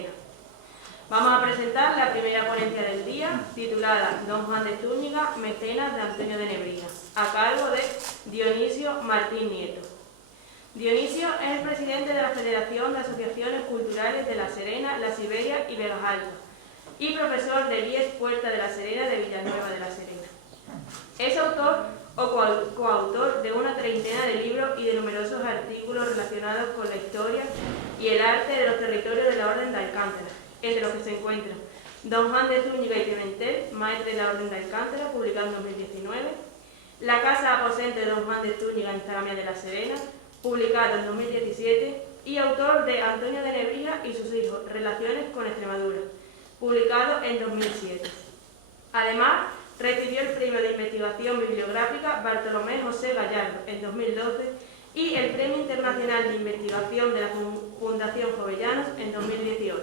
Serena. Vamos a presentar la primera ponencia del día, titulada Don Juan de Zúñiga, mecenas de Antonio de Nebrija, a cargo de Dionisio Martín Nieto. Dionisio es el presidente de la Federación de Asociaciones Culturales de La Serena, La Siberia y Vegas Altas, y profesor del IES Puerta de la Serena de Villanueva de la Serena. Es autor o coautor de una treintena de libros y de numerosos artículos relacionados con la historia y el arte de los territorios de la Orden de Alcántara, entre los que se encuentran Don Juan de Zúñiga y Pimentel, maestre de la Orden de Alcántara, publicado en 2019, La Casa Aposente de Don Juan de Zúñiga en Zagamia de la Serena, publicado en 2017, y autor de Antonio de Nebrija y sus hijos, Relaciones con Extremadura, publicado en 2007. Además, recibió el Premio de Investigación Bibliográfica Bartolomé José Gallardo en 2012 y el Premio Internacional de Investigación de la Fundación Jovellanos en 2018.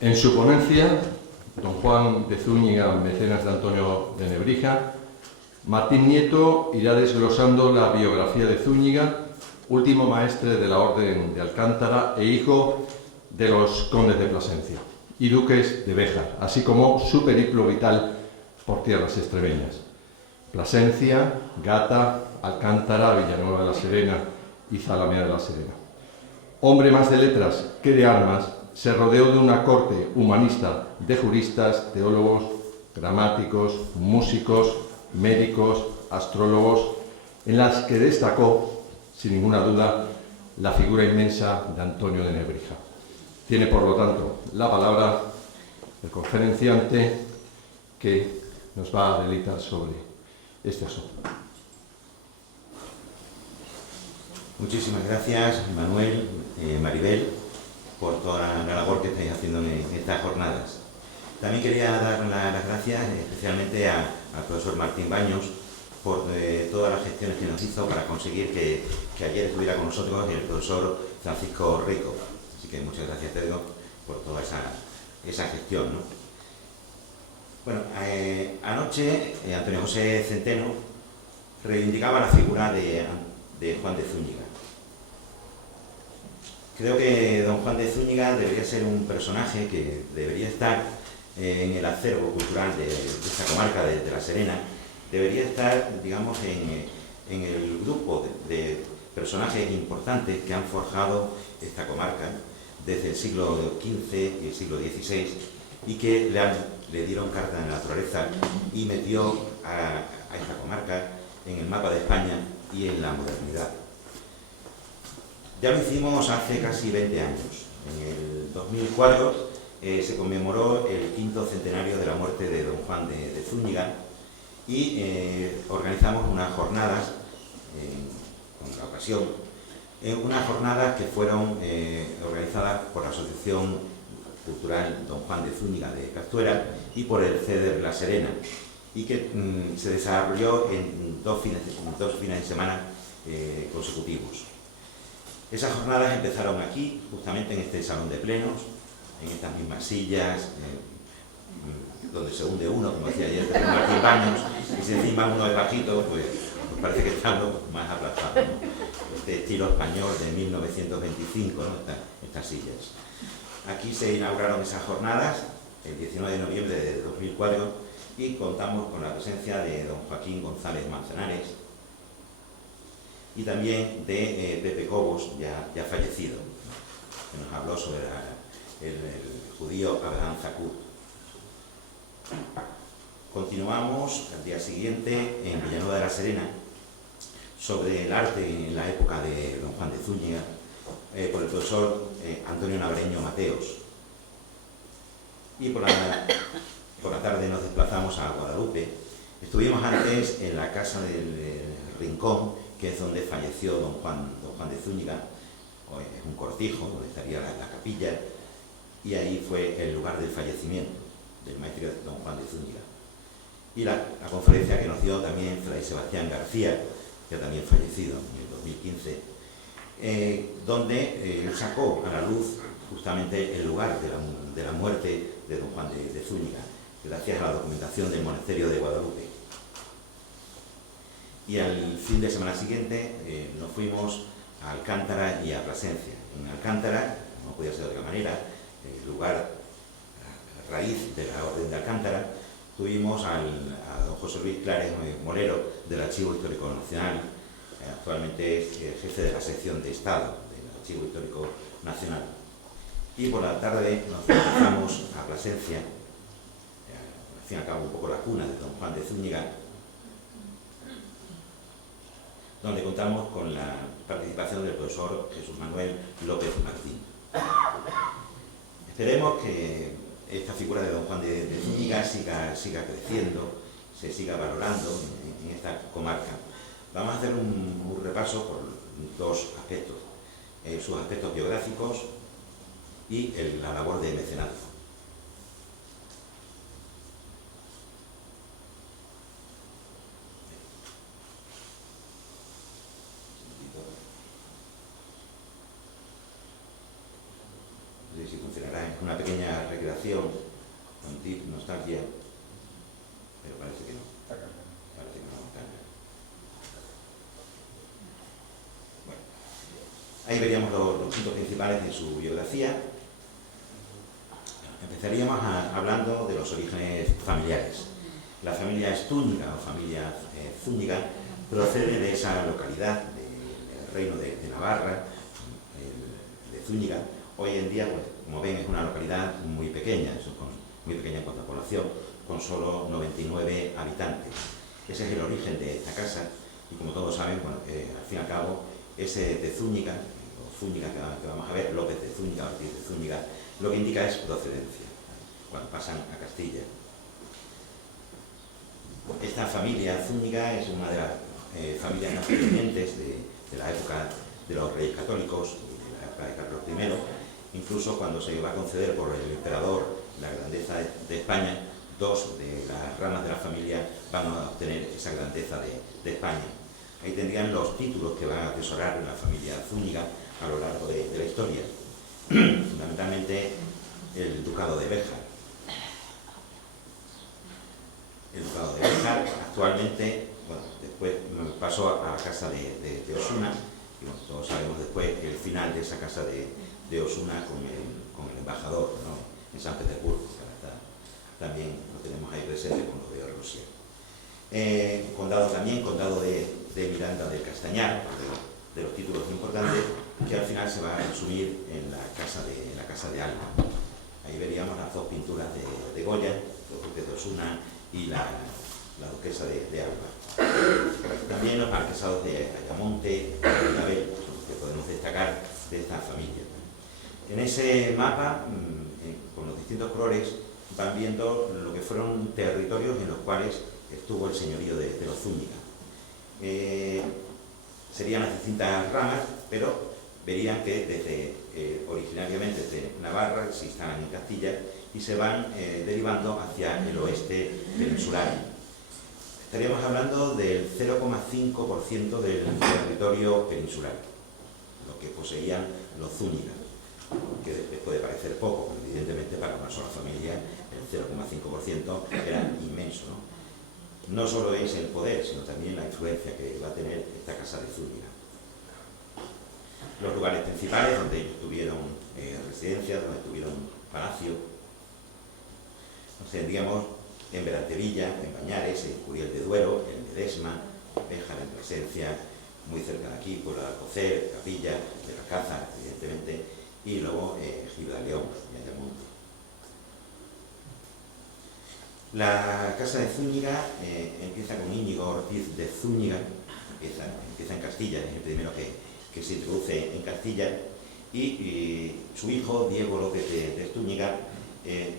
En su ponencia, Don Juan de Zúñiga, mecenas de Antonio de Nebrija, Martín Nieto irá desglosando la biografía de Zúñiga, último maestre de la Orden de Alcántara e hijo de los condes de Plasencia y duques de Béjar, así como su periplo vital por tierras extremeñas. Plasencia, Gata, Alcántara, Villanueva de la Serena y Zalamea de la Serena. Hombre más de letras que de armas, se rodeó de una corte humanista de juristas, teólogos, gramáticos, músicos, médicos, astrólogos, en las que destacó, sin ninguna duda, la figura inmensa de Antonio de Nebrija. Tiene, por lo tanto, la palabra el conferenciante que nos va a deleitar sobre este asunto. Muchísimas gracias, Manuel, Maribel, por toda la labor que estáis haciendo en estas jornadas. También quería dar las gracias especialmente al profesor Martín Baños por todas las gestiones que nos hizo para conseguir que ayer estuviera con nosotros el profesor Francisco Rico. Así que muchas gracias, Pedro, por toda esa gestión, ¿no? Bueno, anoche Antonio José Centeno reivindicaba la figura de Juan de Zúñiga. Creo que don Juan de Zúñiga debería ser un personaje que debería estar en el acervo cultural de esta comarca de La Serena, debería estar, digamos, en el grupo de personajes importantes que han forjado esta comarca desde el siglo XV y el siglo XVI y que le dieron carta en la naturaleza y metió a esta comarca en el mapa de España y en la modernidad. Ya lo hicimos hace casi 20 años. En el 2004 se conmemoró el 5º centenario de la muerte de don Juan de Zúñiga y organizamos unas jornadas, con la ocasión, unas jornadas que fueron organizadas por la Asociación Cultural Don Juan de Zúñiga de Castuera y por el CEDER La Serena, y que se desarrolló en dos fines de semana consecutivos. Esas jornadas empezaron aquí, justamente en este salón de plenos, en estas mismas sillas, donde se hunde uno, como decía ayer Martín Baños, y si encima uno es bajito, pues parece que está más aplastado, ¿no? Este estilo español de 1925, ¿no? Estas sillas. Aquí se inauguraron esas jornadas el 19 de noviembre de 2004 y contamos con la presencia de don Joaquín González Manzanares y también de Pepe Cobos, ya fallecido, que nos habló sobre el judío Abraham Zakur. Continuamos al día siguiente en Villanueva de la Serena sobre el arte en la época de don Juan de Zúñiga por el profesor Antonio Navreño Mateos. Y por la tarde nos desplazamos a Guadalupe. Estuvimos antes en la casa del Rincón, que es donde falleció don Juan de Zúñiga. Es un cortijo donde estaría la capilla, y ahí fue el lugar del fallecimiento del maestro don Juan de Zúñiga. Y la conferencia que nos dio también Fray Sebastián García, ya también fallecido en el 2015, donde él sacó a la luz justamente el lugar de la muerte de don Juan de Zúñiga, gracias a la documentación del monasterio de Guadalupe. Y al fin de semana siguiente nos fuimos a Alcántara y a Plasencia. En Alcántara no podía ser de otra manera, el lugar raíz de la Orden de Alcántara, tuvimos a don José Luis Clares Molero, del Archivo Histórico Nacional, actualmente es jefe de la sección de Estado del Archivo Histórico Nacional. Y por la tarde nos desplazamos a Plasencia, al fin y al cabo un poco la cuna de don Juan de Zúñiga, donde contamos con la participación del profesor Jesús Manuel López Martín. Esperemos que esta figura de don Juan de Zúñiga siga creciendo, se siga valorando en esta comarca. Vamos a hacer un repaso por dos aspectos, sus aspectos biográficos y la labor de mecenazgo. No sé si funcionará, es una pequeña recreación con tip, nostalgia, pero parece que no. Parece que no. Bueno, ahí veríamos los puntos principales de su biografía. Empezaríamos hablando de los orígenes familiares. La familia Stúñiga o familia Zúñiga procede de esa localidad del reino de Navarra, de Zúñiga. Hoy en día, pues, como ven, es una localidad muy pequeña, muy pequeña en cuanto a población, con solo 99 habitantes. Ese es el origen de esta casa y, como todos saben, bueno, al fin y al cabo, ese de Zúñiga, o Zúñiga que vamos a ver, López de Zúñiga, Ortiz de Zúñiga, lo que indica es procedencia, cuando pasan a Castilla. Esta familia Zúñiga es una de las familias más prominentes de la época de los reyes católicos, de la época de Carlos I. Incluso cuando se va a conceder por el emperador la grandeza de España, dos de las ramas de la familia van a obtener esa grandeza de España. Ahí tendrían los títulos que van a atesorar la familia Zúñiga a lo largo de la historia. Fundamentalmente el ducado de Béjar. El ducado de Béjar actualmente, bueno, después pasó a la casa de Osuna, y bueno, todos sabemos después el final de esa casa de Osuna con el embajador, ¿no?, en San Petersburgo, que también lo tenemos ahí presente con lo de Rusia. Condado también, condado de Miranda del Castañar, de los títulos importantes, que al final se va a resumir en la casa de Alba. Ahí veríamos las dos pinturas de Goya, los duques de Osuna y la duquesa de Alba. También los marquesados de Ayamonte y Abel, que podemos destacar de esta familia. En ese mapa, con los distintos colores, van viendo lo que fueron territorios en los cuales estuvo el señorío de los Zúñiga. Serían las distintas ramas, pero verían que originariamente desde Navarra se instalan en Castilla y se van derivando hacia el oeste peninsular. Estaríamos hablando del 0,5% del territorio peninsular, lo que poseían los Zúñiga, que les puede parecer poco, pero evidentemente para una sola familia el 0,5% era inmenso, ¿no? No solo es el poder, sino también la influencia que va a tener esta casa de Zúñiga. Los lugares principales donde ellos tuvieron residencias, donde tuvieron palacio, nos tendríamos en Berantevilla, en Bañares, en Curiel de Duero, en Ledesma, Béjar, en Plasencia, muy cerca de aquí, Puebla de Alcocer, Capilla, de la Caza, evidentemente, y luego Gibraleón y Ayamonte. La casa de Zúñiga empieza con Íñigo Ortiz de Zúñiga, empieza en Castilla, es el primero que se introduce en Castilla, y su hijo, Diego López de Zúñiga,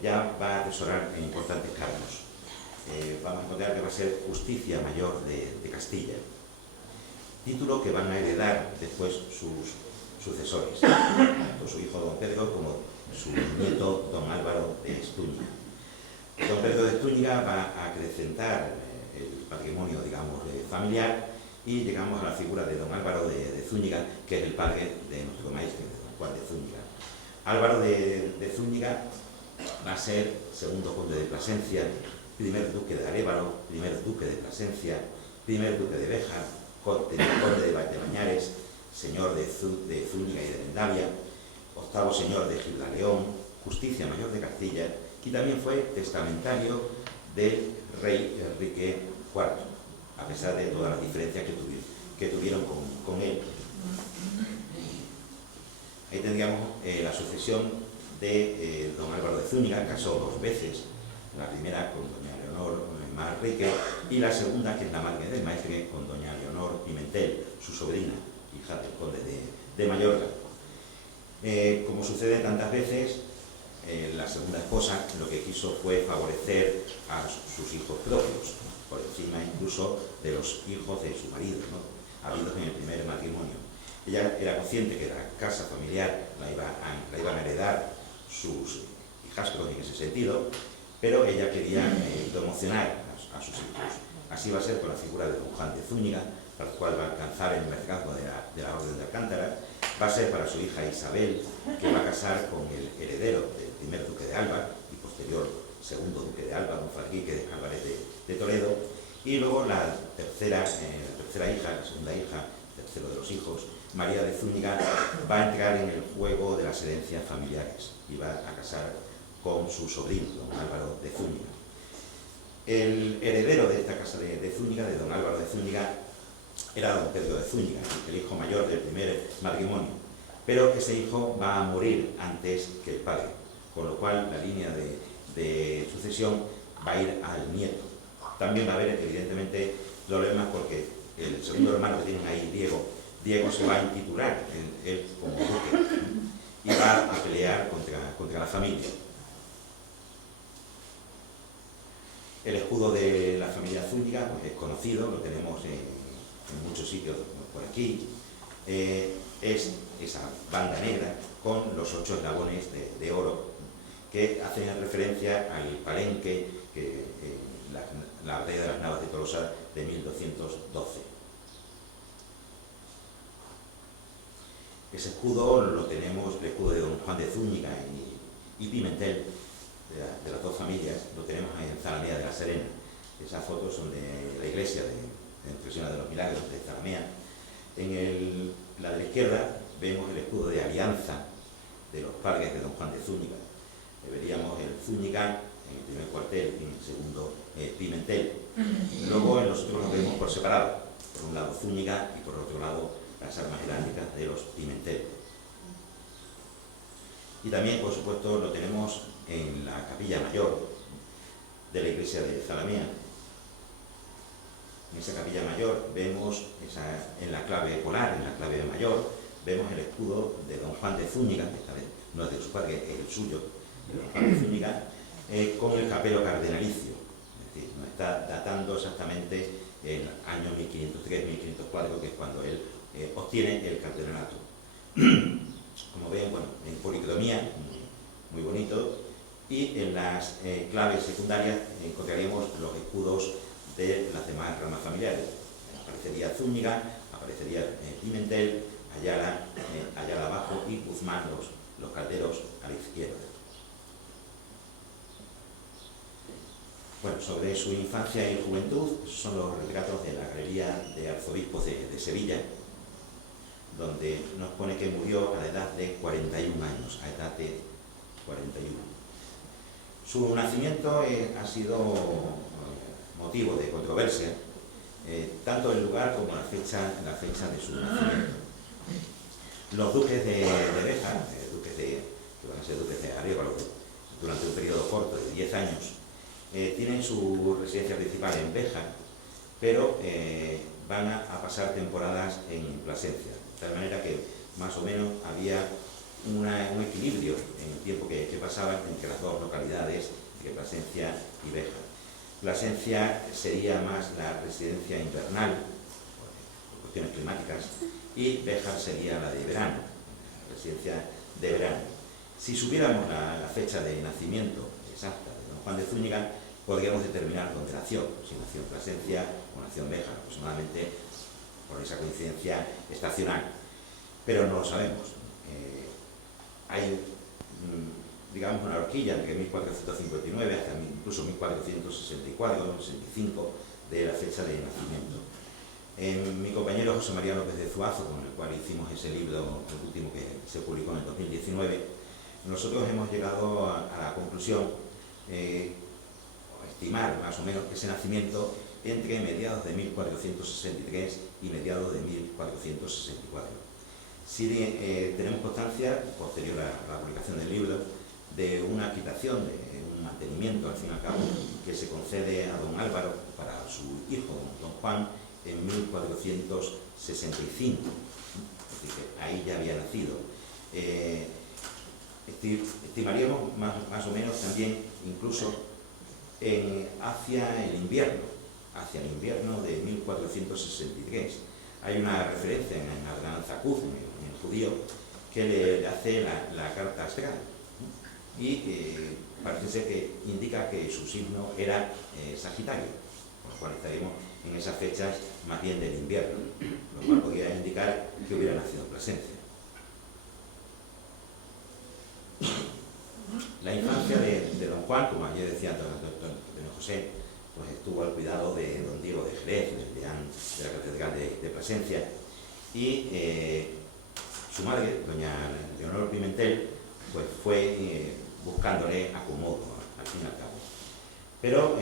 ya va a atesorar en importantes cargos. Vamos a encontrar que va a ser Justicia Mayor de Castilla, título que van a heredar después sus sucesores, tanto su hijo don Pedro como su nieto don Álvaro de Estúñiga. Don Pedro de Estúñiga va a acrecentar el patrimonio, digamos, familiar, y llegamos a la figura de don Álvaro de Zúñiga, que es el padre de nuestro maestro, de don Juan de Zúñiga. Álvaro de Zúñiga va a ser segundo conde de Plasencia, primer duque de Arévalo, primer duque de Plasencia, primer duque de Béjar, conde de Bañares, señor de Zúñiga y de Vendavia, octavo señor de Gibraleón, justicia mayor de Castilla, y también fue testamentario del rey Enrique IV, a pesar de todas las diferencias que tuvieron con él. Ahí tendríamos la sucesión de don Álvaro de Zúñiga, casó 2 veces, la primera con doña Leonor Manrique y la segunda, que es la madre del maestre, con doña Leonor Pimentel, su sobrina, hija del conde de Mallorca. Como sucede tantas veces, la segunda esposa lo que quiso fue favorecer a sus hijos propios, por encima incluso de los hijos de su marido, ¿no?, habidos en el primer matrimonio. Ella era consciente que la casa familiar la iban a heredar sus hijastros en ese sentido, pero ella quería promocionar a sus hijos. Así va a ser con la figura de don Juan de Zúñiga, al cual va a alcanzar el mercazgo de la Orden de Alcántara. Va a ser para su hija Isabel, que va a casar con el heredero del primer duque de Alba y posterior segundo duque de Alba, don Fadrique de Álvarez de Toledo. Y luego la tercera hija, la segunda hija, tercero de los hijos, María de Zúñiga, va a entrar en el juego de las herencias familiares y va a casar con su sobrino, don Álvaro de Zúñiga. El heredero de esta casa de Zúñiga, de don Álvaro de Zúñiga, era don Pedro de Zúñiga, el hijo mayor del primer matrimonio, pero ese hijo va a morir antes que el padre, con lo cual la línea de sucesión va a ir al nieto. También va a haber, evidentemente, problemas porque el segundo hermano que tienen ahí, Diego se va a intitular él como duque y va a pelear contra la familia. El escudo de la familia Zúñiga pues es conocido, lo tenemos en muchos sitios por aquí. Es esa banda negra con los 8 eslabones de oro que hacen referencia al palenque, la batalla de las Navas de Tolosa de 1212. Ese escudo lo tenemos, el escudo de don Juan de Zúñiga y Pimentel, de las dos familias, lo tenemos ahí en Zalamea de la Serena. Esas fotos son de la iglesia de Nuestra Señora de los Milagros de Zalamea. En la de la izquierda vemos el escudo de alianza de los padres de don Juan de Zúñiga. Veríamos el Zúñiga en el primer cuartel y en el segundo Pimentel. Luego en los otros los vemos por separado. Por un lado Zúñiga y por otro lado las armas heráldicas de los Pimentel. Y también, por supuesto, lo tenemos en la capilla mayor de la iglesia de Zalamea. En esa capilla mayor vemos, en la clave polar, en la clave mayor, vemos el escudo de don Juan de Zúñiga, esta vez no es de su padre, es el suyo, de don Juan de Zúñiga, con el capelo cardenalicio. Es decir, nos está datando exactamente el año 1503-1504, que es cuando él obtiene el cardenalato. Como ven, bueno, en policromía, muy bonito, y en las claves secundarias encontraríamos los escudos de las demás ramas familiares. Aparecería Zúñiga, aparecería Pimentel, Ayala abajo y Guzmán, los calderos a la izquierda. Bueno, sobre su infancia y juventud, esos son los retratos de la Galería de Arzobispos de Sevilla, donde nos pone que murió a la edad de 41 años, a edad de 41. Su nacimiento ha sido motivo de controversia, tanto el lugar como la fecha de su nacimiento. Los duques de Béjar, que van a ser duques de Arévalo durante un periodo corto de 10 años, tienen su residencia principal en Béjar, pero van a pasar temporadas en Plasencia, de tal manera que más o menos había un equilibrio en el tiempo que pasaban entre las dos localidades, entre Plasencia y Béjar. Plasencia sería más la residencia invernal, por cuestiones climáticas, y Béjar sería la de verano, la residencia de verano. Si supiéramos la fecha de nacimiento exacta de don Juan de Zúñiga, podríamos determinar dónde nació, si nació en Plasencia o nació en Béjar, aproximadamente por esa coincidencia estacional. Pero no lo sabemos. Hay, digamos, una horquilla entre 1459 hasta incluso 1464 o 65 de la fecha de nacimiento. Mi compañero José María López de Zuazo, con el cual hicimos ese libro, el último que se publicó en el 2019, nosotros hemos llegado a la conclusión, o estimar más o menos, ese nacimiento entre mediados de 1463 y mediados de 1464. Sí tenemos constancia, posterior a la publicación del libro, de una quitación, de un mantenimiento, al fin y al cabo, que se concede a don Álvaro para su hijo, don Juan, en 1465. Es decir, que ahí ya había nacido. Estimaríamos más o menos también, incluso, hacia el invierno de 1463. Hay una referencia en Adnan Zakuz, en el judío, que le hace la carta astral. Y parece ser que indica que su signo era Sagitario, por lo cual estaríamos en esas fechas más bien del invierno, lo cual podría indicar que hubiera nacido en Plasencia. La infancia de don Juan, como ayer decía don José, pues estuvo al cuidado de don Diego de Jerez, el deán de la Catedral de Plasencia, y su madre, doña Leonor Pimentel, pues fue buscándole acomodo, al fin y al cabo. Pero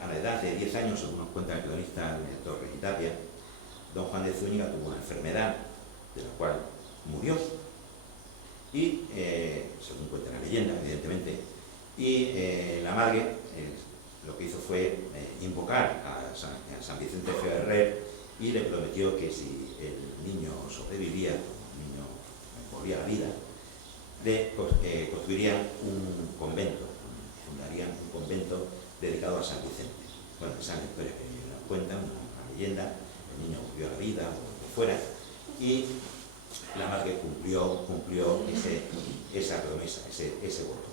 a la edad de 10 años, según nos cuenta el cronista Torres y Tapia, don Juan de Zúñiga tuvo una enfermedad de la cual murió, y según cuenta la leyenda, evidentemente, y la madre lo que hizo fue invocar a San Vicente Ferrer y le prometió que si el niño sobrevivía, el niño volvía a la vida, le construirían un convento, fundarían un convento dedicado a San Vicente. Bueno, esa es la historia que nos cuentan, una leyenda, el niño volvió a la vida o lo que fuera, y la madre cumplió esa promesa, ese voto.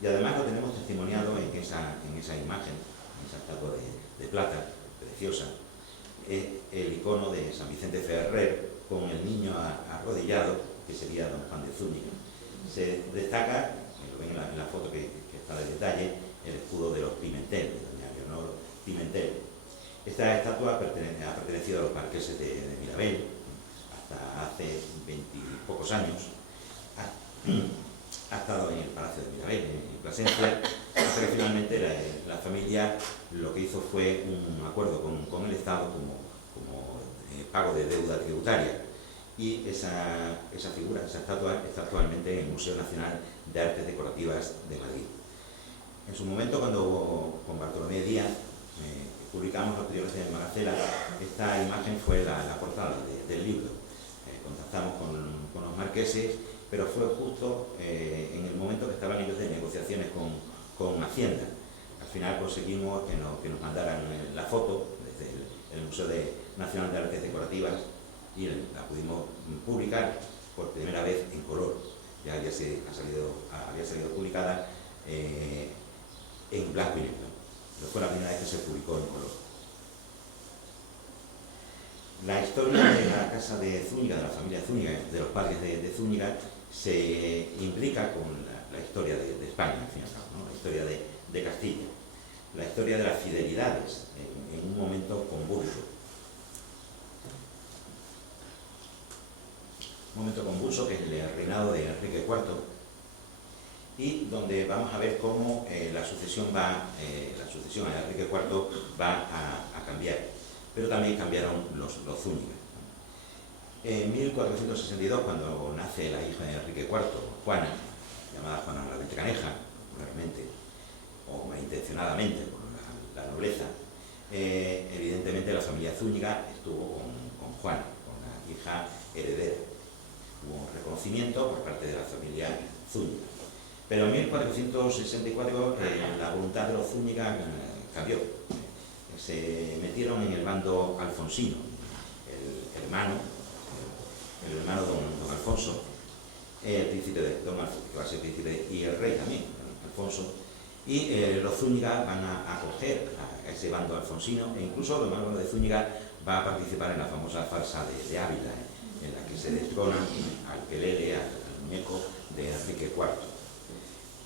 Y además lo tenemos testimoniado en esa imagen, en esa estatua de plata, preciosa, el icono de San Vicente Ferrer con el niño arrodillado, que sería don Juan de Zúñiga. Se destaca, lo ven en la foto que está de detalle, el escudo de los Pimentel, de doña Leonor Pimentel. Esta estatua ha pertenecido a los marqueses de Mirabel hasta hace 20 y pocos años. Ha estado en el Palacio de Mirabel, en Plasencia, hasta que finalmente la familia lo que hizo fue un acuerdo con el Estado como pago de deuda tributaria. Y esa figura, esa estatua, está actualmente en el Museo Nacional de Artes Decorativas de Madrid. En su momento, cuando con Bartolomé Díaz publicamos Los Priores de Magacela, esta imagen fue la portada del libro. Contactamos con los marqueses, pero fue justo en el momento que estaban ellos de negociaciones con Hacienda. Al final conseguimos que nos mandaran la foto desde el Museo Nacional de Artes Decorativas y la pudimos publicar por primera vez en color. Ya había salido publicada en blanco y negro. Pero fue la primera vez que se publicó en color. La historia de la casa de Zúñiga, de la familia Zúñiga, de los padres de Zúñiga, se implica con la historia de España, al fin y al cabo, ¿no? La historia de Castilla, la historia de las fidelidades en un momento convulso. Un momento convulso que es el reinado de Enrique IV, y donde vamos a ver cómo la sucesión a Enrique IV va a cambiar, pero también cambiaron los Zúñiga. En 1462, cuando nace la hija de Enrique IV, Juana, llamada Juana la Beltraneja, realmente, o malintencionadamente por la nobleza, evidentemente la familia Zúñiga estuvo con Juana, con la hija heredera. Hubo un reconocimiento por parte de la familia Zúñiga. Pero en 1464 la voluntad de los Zúñiga cambió. Se metieron en el bando alfonsino. El hermano don Alfonso, el príncipe de don Alfonso, que va a ser príncipe, y el rey también, Alfonso, y los Zúñiga van a acoger a ese bando alfonsino, e incluso don Álvaro de Zúñiga va a participar en la famosa farsa de Ávila, en la que se destrona al pelele, al muñeco de Enrique IV.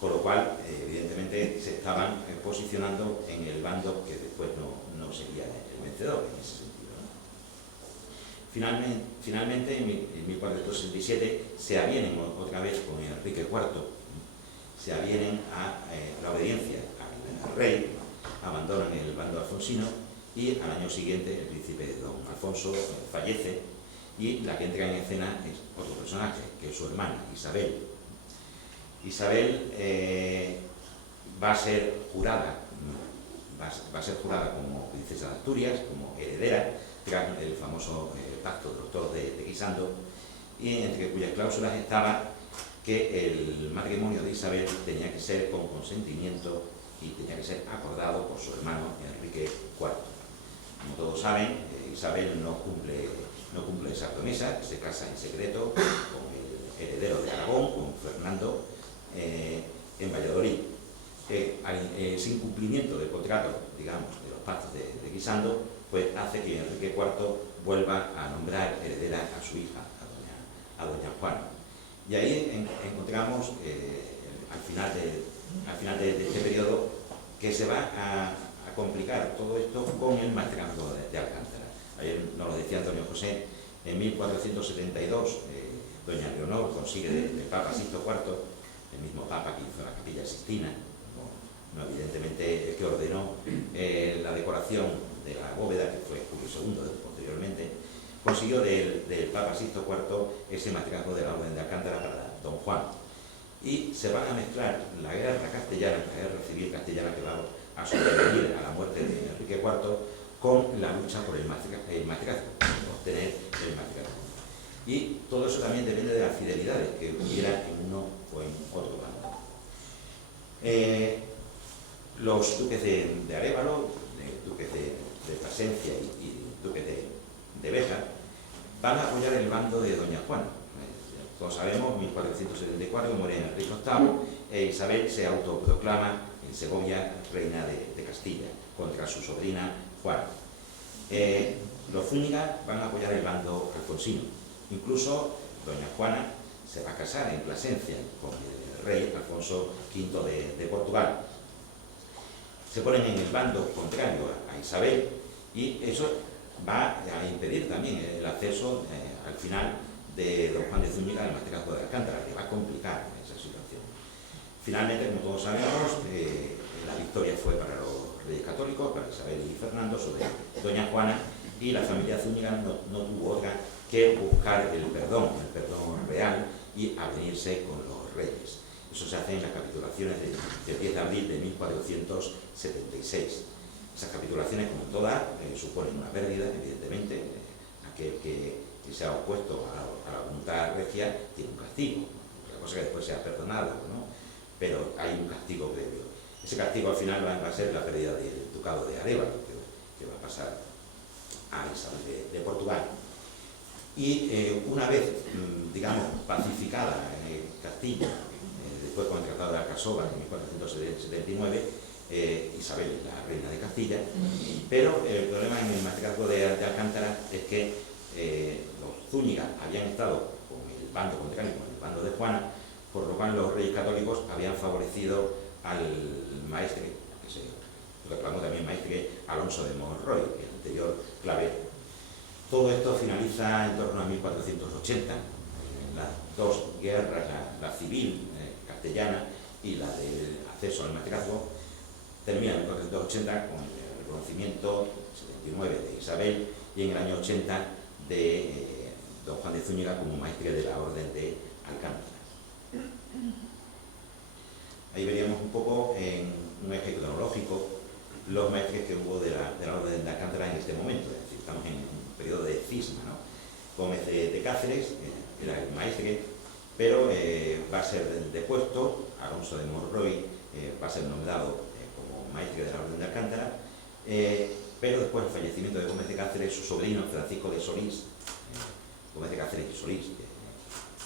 Con lo cual, evidentemente, se estaban posicionando en el bando que después no sería el vencedor en ese sentido, ¿no? Finalmente, en 1467, se avienen otra vez con Enrique IV, se avienen a la obediencia al rey, abandonan el bando alfonsino y al año siguiente el príncipe don Alfonso fallece y la que entra en escena es otro personaje, que es su hermana, Isabel. Isabel va a ser jurada como princesa de Asturias, como heredera, tras el famoso pacto de los toros de Guisando, y entre cuyas cláusulas estaba que el matrimonio de Isabel tenía que ser con consentimiento y tenía que ser acordado por su hermano Enrique IV. Como todos saben, Isabel no cumple esa promesa, se casa en secreto con el heredero de Aragón, con Fernando, en Valladolid. Ese incumplimiento del contrato, digamos, de los pactos de Guisando, pues hace que Enrique IV vuelva a nombrar heredera a su hija, a doña Juana. Y ahí encontramos, al final de este periodo, que se va a complicar todo esto con el maestrazgo de Alcántara. Ayer nos lo decía Antonio José, en 1472, doña Leonor consigue del Papa Sixto IV, el mismo Papa que hizo la Capilla Sixtina, no evidentemente el que ordenó la decoración de la bóveda, que fue Julio II posteriormente, consiguió del Papa Sixto IV ese maestrazgo de la Orden de Alcántara para don Juan. Y se van a mezclar la guerra castellana, la guerra civil castellana que va a sobrevenir a la muerte de Enrique IV, con la lucha por el maestrazgo, por obtener el maestrazgo. Y todo eso también depende de las fidelidades que hubiera en uno o en otro bando. Los duques de Arévalo, duques de Plasencia y duques de Béjar, van a apoyar el bando de doña Juana. Como sabemos, en 1474 muere Enrique VIII e Isabel se autoproclama en Segovia reina de Castilla contra su sobrina Juana. Los Zúñiga van a apoyar el bando alfonsino. Incluso doña Juana se va a casar en Plasencia con el rey Alfonso V de Portugal. Se ponen en el bando contrario a Isabel y eso va a impedir también el acceso al final de don Juan de Zúñiga al maestrazgo de Alcántara, que va a complicar esa situación. Finalmente, como todos sabemos, la victoria fue para los reyes católicos, para Isabel y Fernando, sobre doña Juana, y la familia Zúñiga no tuvo otra que buscar el perdón real y avenirse con los reyes. Eso se hace en las capitulaciones del 10 de abril de 1476. Esas capitulaciones, como todas, suponen una pérdida, evidentemente. Aquel que se ha opuesto a la voluntad regia tiene un castigo. La cosa que después sea perdonado, ¿no? Pero hay un castigo previo. Ese castigo al final va a ser la pérdida del ducado de Arévalo, que va a pasar a Isabel de Portugal. Y una vez, digamos, pacificada Castilla, después con el Tratado de Alcasova en 1479, Isabel es la reina de Castilla, pero el problema en el maestrazgo de Alcántara es que los Zúñiga habían estado con el bando contrario, con el bando de Juana, por lo cual los reyes católicos habían favorecido al maestre, que se reclamó también maestre, Alonso de Monroy, el anterior clavero. Todo esto finaliza en torno a 1480, las dos guerras, la civil castellana y la del acceso al maestrazgo, termina en 1480 con el reconocimiento 79 de Isabel y en el año 80 de don Juan de Zúñiga como maestre de la Orden de Alcántara. Ahí veríamos un poco en un eje cronológico los maestres que hubo de la Orden de Alcántara en este momento, es decir, estamos en un periodo de cisma, ¿no? Gómez de Cáceres era el maestre, pero va a ser depuesto. Alonso de Monroy va a ser nombrado como maestre de la Orden de Alcántara, pero después del fallecimiento de Gómez de Cáceres, su sobrino Francisco de Solís, Gómez de Cáceres y Solís,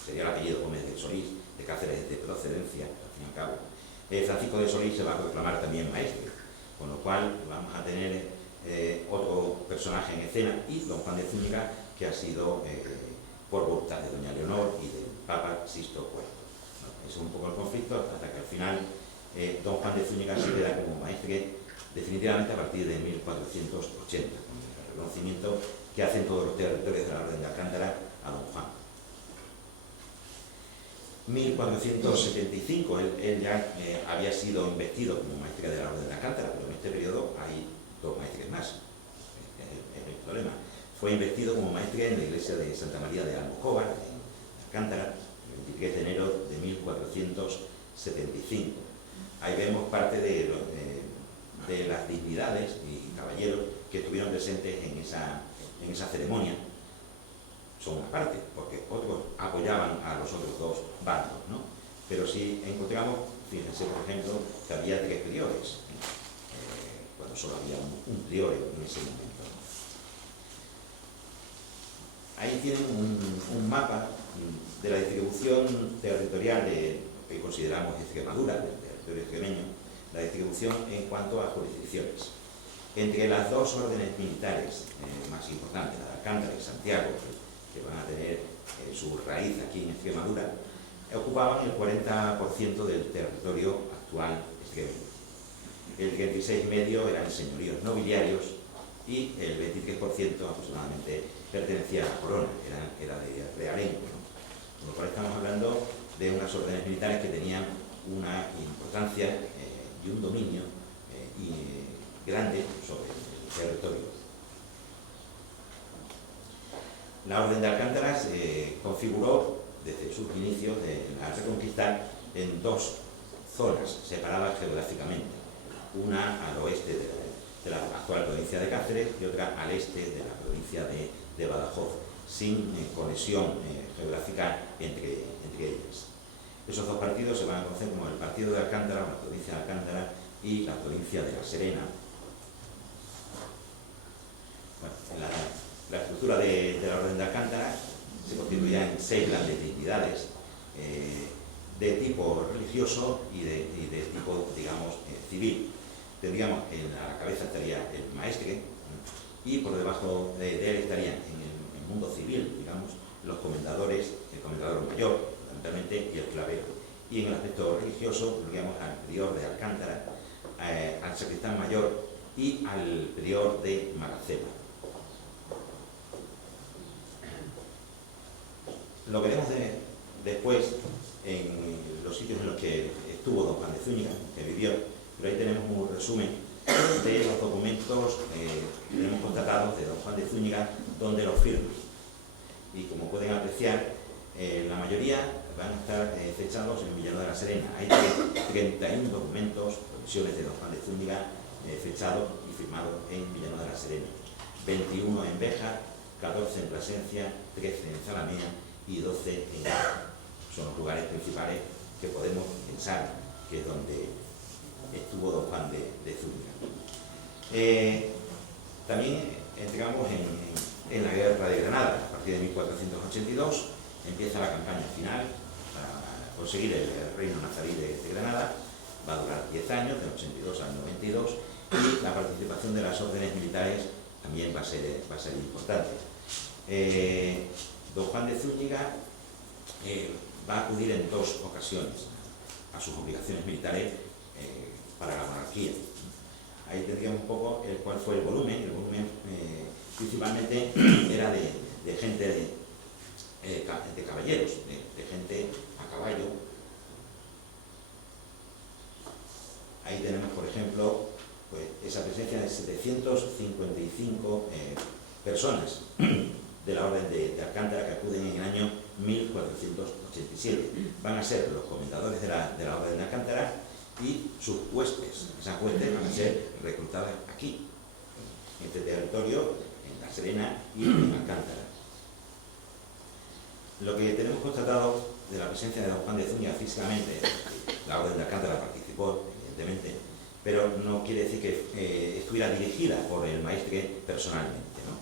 sería el apellido Gómez de Solís, de Cáceres de procedencia, al fin y al cabo, Francisco de Solís se va a proclamar también maestre, con lo cual vamos a tener otro personaje en escena, y don Juan de Zúñiga, que ha sido por voluntad de doña Leonor y del Papa Sixto IV. Ese es un poco el conflicto, hasta que al final don Juan de Zúñiga se queda como maestre definitivamente a partir de 1480, con el reconocimiento que hacen todos los territorios de la Orden de Alcántara a don Juan. 1475, él ya había sido investido como maestre de la Orden de Alcántara, pero en este periodo hay dos maestres más. Es el problema. Fue investido como maestre en la iglesia de Santa María de Almocóvar, en Alcántara, el 23 de enero de 1475. Ahí vemos parte de las dignidades y caballeros que estuvieron presentes en esa ceremonia. Son una parte, porque otros apoyaban a los otros dos bandos, ¿no? Pero si encontramos, fíjense por ejemplo, que había 3 priores, cuando solo había un prior en ese momento. Ahí tienen un mapa de la distribución territorial que consideramos Extremadura, del territorio extremeño, la distribución en cuanto a jurisdicciones. Entre las dos órdenes militares más importantes, la de Alcántara y Santiago, que van a tener su raíz aquí en Extremadura, ocupaban el 40% del territorio actual extremeño. El 36,5% eran señoríos nobiliarios y el 23% aproximadamente pertenecía a la corona, era de realengo, ¿no? Con lo cual estamos hablando de unas órdenes militares que tenían una importancia y un dominio grande sobre el territorio. La Orden de Alcántara se configuró desde sus inicios de la Reconquista en 2 zonas separadas geográficamente, una al oeste de la actual provincia de Cáceres y otra al este de la provincia de Badajoz, sin conexión geográfica entre ellas. Esos 2 partidos se van a conocer como el Partido de Alcántara, o la provincia de Alcántara, y la provincia de La Serena. Bueno, la estructura de la Orden de Alcántara se constituía en 6 grandes dignidades de tipo religioso y de tipo, digamos, civil. Tendríamos en la cabeza estaría el maestre y por debajo de él estarían en el mundo civil, digamos, los comendadores, el comendador mayor, fundamentalmente, y el clavero. Y en el aspecto religioso tendríamos al prior de Alcántara, al sacristán mayor y al prior de Maracela. Lo veremos después en los sitios en los que estuvo don Juan de Zúñiga, que vivió, pero ahí tenemos un resumen de los documentos que tenemos constatados de don Juan de Zúñiga, donde los firma. Y como pueden apreciar, la mayoría van a estar fechados en Villanueva de la Serena. Hay 31 documentos, provisiones de don Juan de Zúñiga, fechados y firmados en Villanueva de la Serena. 21 en Béjar, 14 en Plasencia, 13 en Zalamea y 12 en Gala. Son los lugares principales que podemos pensar que es donde estuvo don Juan de Zúñiga. También entramos en la Guerra de Granada. A partir de 1482 empieza la campaña final para conseguir el reino nazarí de Granada. Va a durar 10 años, del 82 al 92, y la participación de las órdenes militares también va a ser importante. Don Juan de Zúñiga va a acudir en 2 ocasiones a sus obligaciones militares para la monarquía. Ahí tendríamos un poco cuál fue el volumen. El volumen principalmente era de gente de caballeros, de gente a caballo. Ahí tenemos, por ejemplo, pues, esa presencia de 755 personas de la Orden de Alcántara que acuden en el año 1487. Van a ser los comendadores de la Orden de Alcántara y sus huestes. Esas huestes van a ser reclutadas aquí, en este territorio, en La Serena y en Alcántara. Lo que tenemos constatado de la presencia de don Juan de Zúñiga físicamente, la Orden de Alcántara participó, evidentemente, pero no quiere decir que estuviera dirigida por el maestre personalmente, ¿no?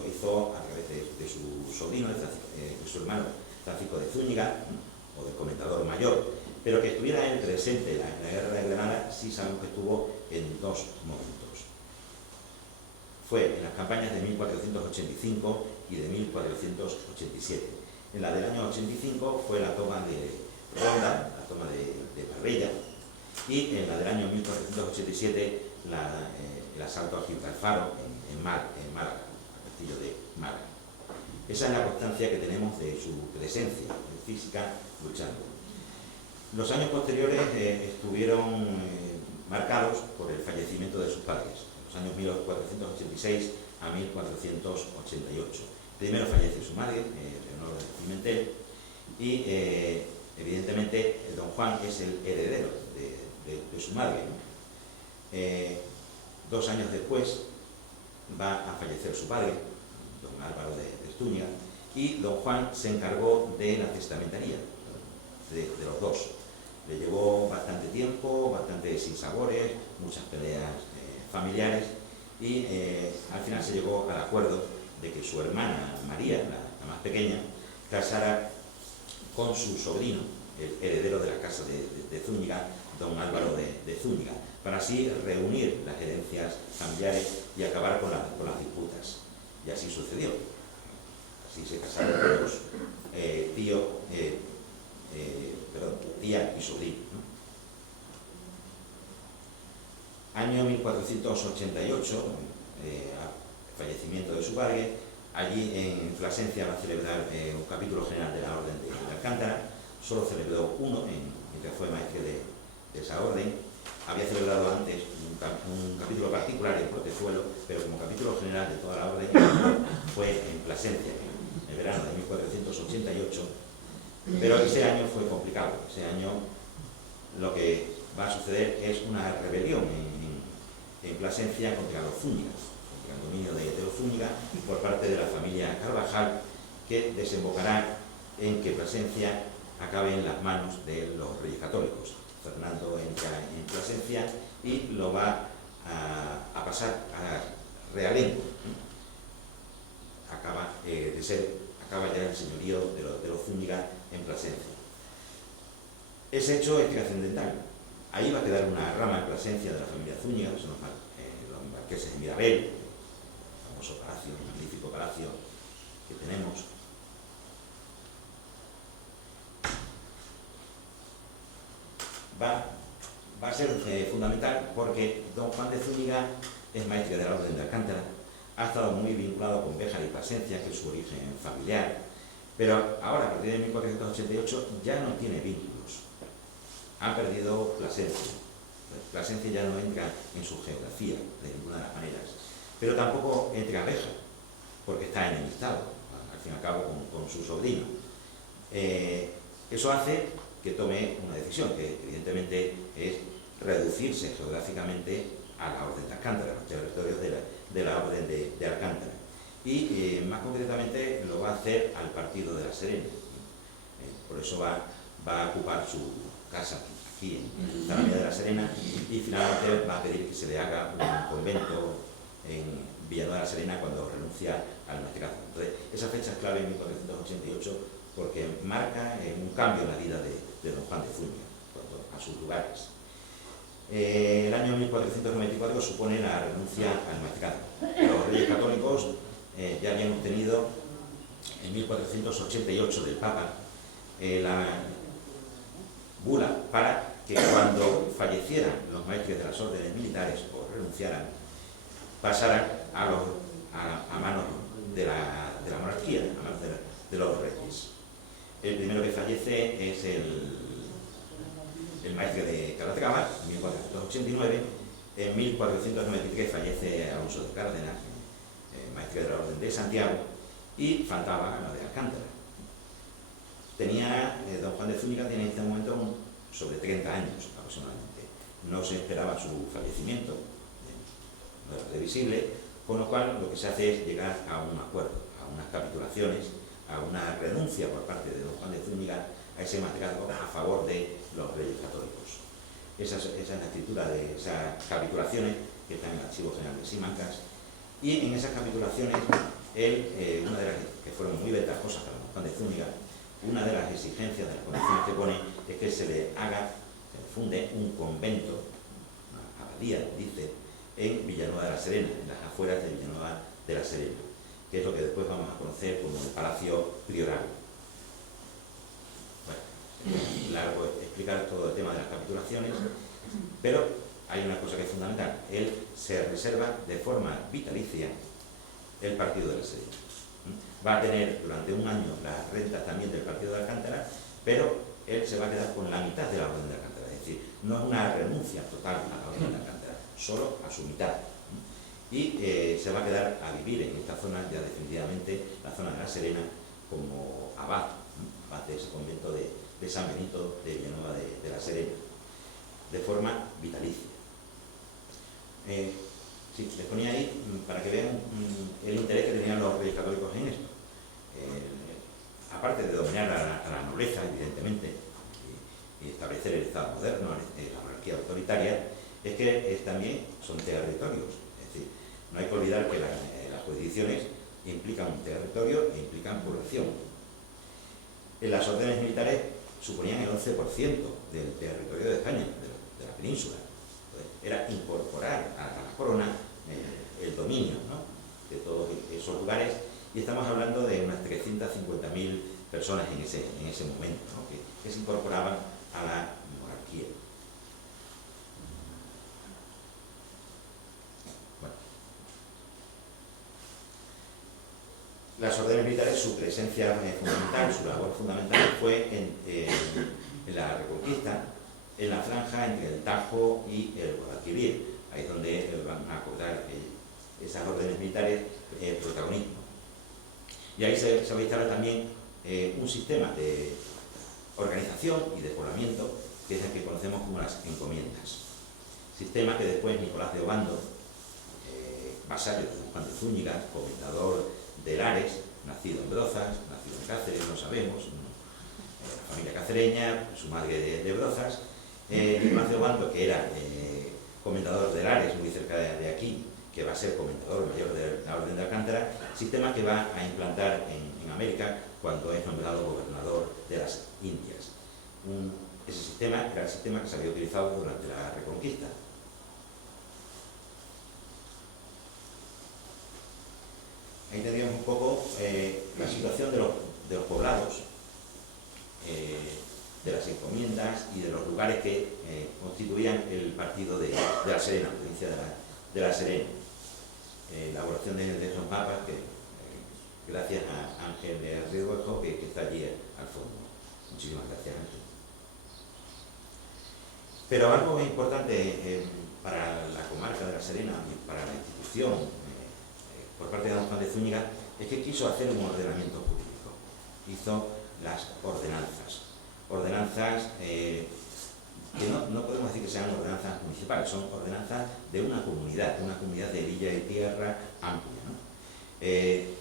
Lo hizo a través de su sobrino, de su hermano Francisco de Zúñiga, o del comendador mayor, pero que estuviera él presente en la Guerra de Granada, sí sabemos que estuvo en 2 momentos. Fue en las campañas de 1485 y de 1487. En la del año 85 fue la toma de Ronda, la toma de Marbella, y en la del año 1487 el asalto a Gibraltar en Málaga. castillo de Málaga. Esa es la constancia que tenemos de su presencia física luchando. Los años posteriores estuvieron marcados por el fallecimiento de sus padres, en los años 1486 a 1488. Primero fallece su madre, Leonor de Pimentel, y evidentemente don Juan es el heredero de su madre, ¿no? 2 años después va a fallecer su padre, don Álvaro de Zúñiga, y don Juan se encargó de la testamentaría de los dos. Le llevó bastante tiempo, bastante sinsabores, muchas peleas familiares, y al final se llegó al acuerdo de que su hermana María, la más pequeña, casara con su sobrino, el heredero de la casa de Zúñiga, don Álvaro de Zúñiga, para así reunir las herencias familiares y acabar con las disputas. Y así sucedió. Así se casaron los tía y sobrino, ¿no? Año 1488, fallecimiento de su padre. Allí en Plasencia va a celebrar un capítulo general de la Orden de Alcántara. Solo celebró uno, mientras fue maestre de esa orden. Había celebrado antes un capítulo particular en Portezuelo, pero como capítulo general de toda la orden fue en Plasencia, en el verano de 1488. Pero ese año fue complicado. Ese año lo que va a suceder es una rebelión en Plasencia contra los Zúñigas, contra el dominio de los Zúñiga por parte de la familia Carvajal, que desembocará en que Plasencia acabe en las manos de los Reyes Católicos. Fernando entra en Plasencia y lo va a pasar a realengo. Acaba ya el señorío de los Zúñiga en Plasencia. Ese hecho es trascendental. Ahí va a quedar una rama en Plasencia de la familia Zúñiga, que son los marqueses de Mirabel, el famoso palacio, el magnífico palacio que tenemos. Va a ser fundamental porque don Juan de Zúñiga es maestre de la Orden de Alcántara, ha estado muy vinculado con Béjar y Plasencia, que es su origen familiar, pero ahora, a partir de 1488, ya no tiene vínculos. Ha perdido Plasencia. Plasencia ya no entra en su geografía de ninguna de las maneras, pero tampoco entra a Béjar, porque está enemistado, al fin y al cabo, con su sobrino. Eso hace que tome una decisión, que evidentemente es reducirse geográficamente a la Orden de Alcántara, a los territorios de la Orden de Alcántara. Y más concretamente lo va a hacer al partido de La Serena. Por eso va a ocupar su casa aquí en la Avenida de La Serena y finalmente va a pedir que se le haga un convento en Villanueva de La Serena cuando renuncia al maestrazgo. Entonces, esa fecha es clave en 1488 porque marca un cambio en la vida de don Juan de Zúñiga, a sus lugares. El año 1494 supone la renuncia al maestrazgo. Los Reyes Católicos ya habían obtenido en 1488 del Papa la bula para que cuando fallecieran los maestres de las órdenes militares o renunciaran, pasaran a manos de la monarquía, a manos de los reyes. El primero que fallece es el maestre de Calatrava, en 1489. En 1493 fallece Alonso de Cárdenas, maestre de la Orden de Santiago, y faltaba la de Alcántara. Don Juan de Zúñiga tiene en este momento sobre 30 años aproximadamente. No se esperaba su fallecimiento, no era previsible, con lo cual lo que se hace es llegar a un acuerdo, a unas capitulaciones, a una renuncia por parte de don Juan de Zúñiga a ese maestrazgo a favor de los Reyes Católicos. Esa es la escritura de esas capitulaciones que están en el Archivo General de Simancas, y en esas capitulaciones una de las que fueron muy ventajosas para don Juan de Zúñiga, una de las exigencias de las condiciones que pone es que se le funde un convento, una abadía, dice, en Villanueva de La Serena, en las afueras de Villanueva de La Serena, que es lo que después vamos a conocer como el Palacio Prioral. Bueno, es largo explicar todo el tema de las capitulaciones, pero hay una cosa que es fundamental. Él se reserva de forma vitalicia el partido de la Serena. Va a tener durante un año las rentas también del partido de Alcántara, pero él se va a quedar con la mitad de la orden de Alcántara, es decir, no es una renuncia total a la orden de Alcántara, solo a su mitad. Y se va a quedar a vivir en esta zona, ya definitivamente, la zona de la Serena, como abad de ese convento de San Benito de Villanueva de la Serena, de forma vitalicia. Sí, les ponía ahí para que vean el interés que tenían los reyes católicos en esto. Aparte de dominar a la nobleza, evidentemente, y establecer el Estado moderno, la monarquía autoritaria, es que también son territorios. Es decir, no hay que olvidar que las jurisdicciones implican un territorio e implican población. Las órdenes militares suponían el 11% del territorio de España, de la península. Entonces, era incorporar a la corona el dominio, ¿no?, de todos esos lugares, y estamos hablando de unas 350.000 personas en ese momento, ¿no?, que se incorporaban a la monarquía. Bueno. Las órdenes militares, su presencia fundamental, su labor fundamental fue en la Reconquista, en la franja entre el Tajo y el Guadalquivir. Ahí es donde van a acordar esas órdenes militares protagonismo. Y ahí se va a instalar también un sistema de organización y de poblamiento, que es el que conocemos como las encomiendas. Sistema que después Nicolás de Obando, vasallo de Don Juan de Zúñiga, comendador de Lares, nacido en Brozas, nacido en Cáceres, no sabemos, la familia cacereña, su madre de Brozas, Nicolás de Obando, que era comendador de Lares, muy cerca de aquí, que va a ser comendador mayor de la Orden de Alcántara, sistema que va a implantar en América cuando es nombrado gobernador de las Indias. Ese sistema era el sistema que se había utilizado durante la Reconquista. Ahí teníamos un poco la situación de los poblados, de las encomiendas y de los lugares que constituían el partido de la Serena, la provincia de la Serena. Elaboración de esos mapas que gracias a Ángel de Riesgo, que está allí al fondo. Muchísimas gracias, Ángel. Pero algo importante para la comarca de la Serena y para la institución por parte de Don Juan de Zúñiga es que quiso hacer un ordenamiento jurídico. Hizo las ordenanzas. Ordenanzas que no podemos decir que sean ordenanzas municipales, son ordenanzas de una comunidad de villa y tierra amplia, ¿no?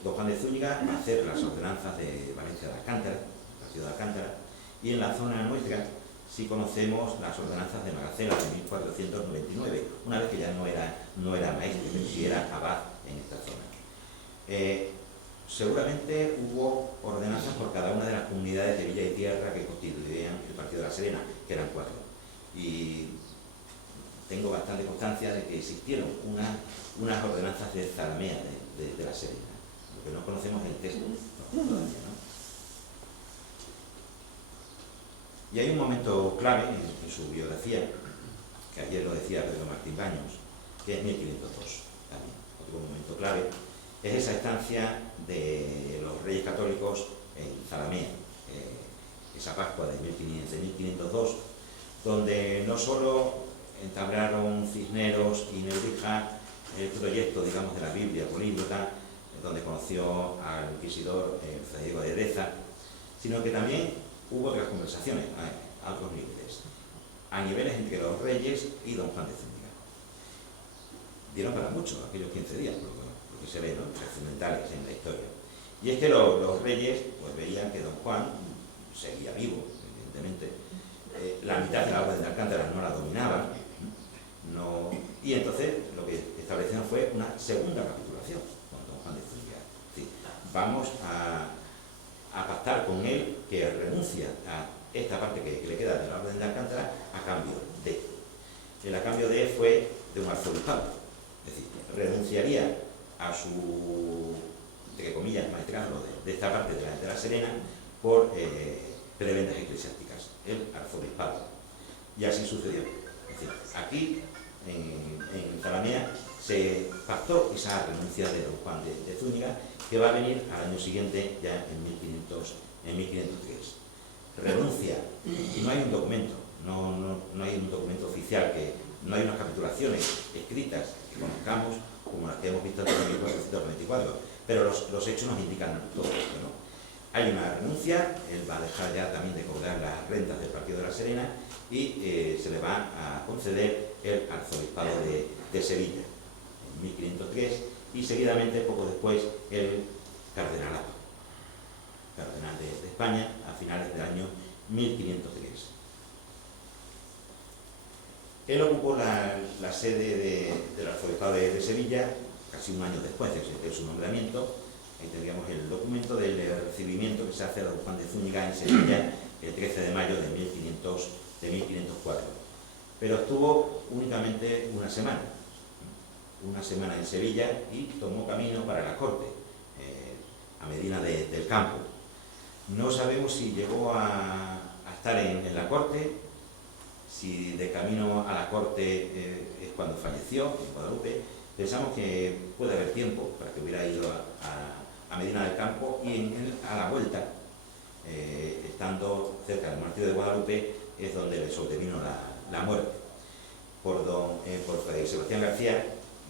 Don Juan de Zúñiga va a hacer las ordenanzas de Valencia de Alcántara, partido de Alcántara, y en la zona nuestra sí conocemos las ordenanzas de Magacela de 1499, una vez que ya no era maestre, pero sí era abad en esta zona. Seguramente hubo ordenanzas por cada una de las comunidades de villa y tierra que constituían el partido de la Serena, que eran 4. Y tengo bastante constancia de que existieron unas ordenanzas de Zalamea de la Serena. Lo que no conocemos es el texto, todavía, ¿no? Y hay un momento clave en su biografía, que ayer lo decía Pedro Martín Baños, que es 1502 también. Otro momento clave es esa estancia de los Reyes Católicos en Zalamea, esa Pascua de 1502, donde no solo entablaron Cisneros y Nebrija el proyecto, digamos, de la Biblia políglota, donde conoció al inquisidor Fray Diego de Edeza, sino que también hubo otras conversaciones a otros niveles, a niveles entre los reyes y Don Juan de Zúñiga. Dieron para mucho aquellos 15 días, por lo que se ve, ¿no?, trascendentales en la historia. Y es que los reyes pues veían que Don Juan seguía vivo, evidentemente. La mitad de la Orden de Alcántara no la dominaba, y entonces lo que establecieron fue una segunda capitulación con Don Juan de Zúñiga. Es decir, vamos a pactar con él que renuncia a esta parte que le queda de la Orden de Alcántara a cambio de. El a cambio de fue de un arzobispado. Es decir, renunciaría a su, entre comillas, maestrazgo de esta parte de la Serena por prebendas eclesiásticas, el arzobispado. Y así sucedió. Es decir, aquí en Zalamea se pactó pactó esa renuncia de don Juan de Zúñiga, que va a venir al año siguiente, ya en 1503. Renuncia, y no hay un documento, no hay un documento oficial, no hay unas capitulaciones escritas que conozcamos como las que hemos visto en 1424, pero los hechos nos indican todo esto, ¿no? Hay una renuncia, él va a dejar ya también de cobrar las rentas del Partido de la Serena y se le va a conceder el arzobispado de Sevilla en 1503 y seguidamente, poco después, el cardenalato, cardenal de España, a finales del año 1503. Él ocupó la sede del arzobispado de Sevilla casi un año después de su nombramiento. Ahí tendríamos el documento del recibimiento que se hace a don Juan de Zúñiga en Sevilla el 13 de mayo de 1504. Pero estuvo únicamente una semana en Sevilla y tomó camino para la corte, a Medina del Campo. No sabemos si llegó a estar en la corte, si de camino a la corte es cuando falleció en Guadalupe. Pensamos que puede haber tiempo para que hubiera ido a Medina del Campo y a la vuelta, estando cerca del monasterio de Guadalupe, es donde le sobrevino la muerte. Por Fray Sebastián García,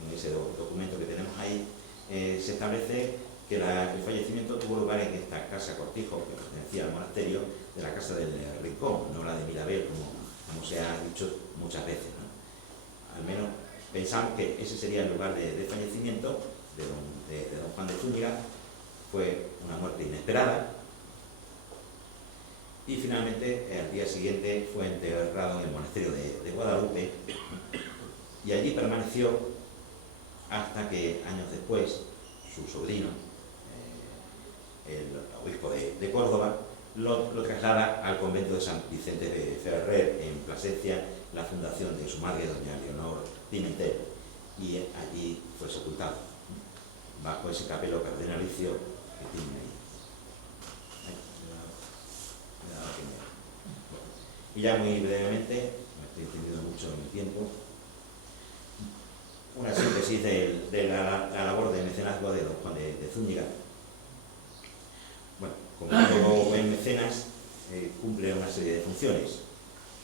en ese documento que tenemos ahí, se establece que el fallecimiento tuvo lugar en esta casa Cortijo, que pertenecía al monasterio, de la casa del Rincón, no la de Mirabel, como se ha dicho muchas veces, ¿no? Al menos pensamos que ese sería el lugar de fallecimiento de don Juan de Zúñiga. Fue una muerte inesperada y finalmente al día siguiente fue enterrado en el monasterio de Guadalupe y allí permaneció hasta que años después su sobrino, el obispo de Córdoba, lo traslada al convento de San Vicente de Ferrer en Plasencia, la fundación de su madre, doña Leonor Pimentel, y allí fue sepultado bajo ese capelo cardenalicio que tiene ahí. Y ya muy brevemente, me estoy extendiendo mucho en el tiempo, una síntesis de la labor de mecenazgo de don Juan de Zúñiga. Bueno, como todo buen mecenas, cumple una serie de funciones.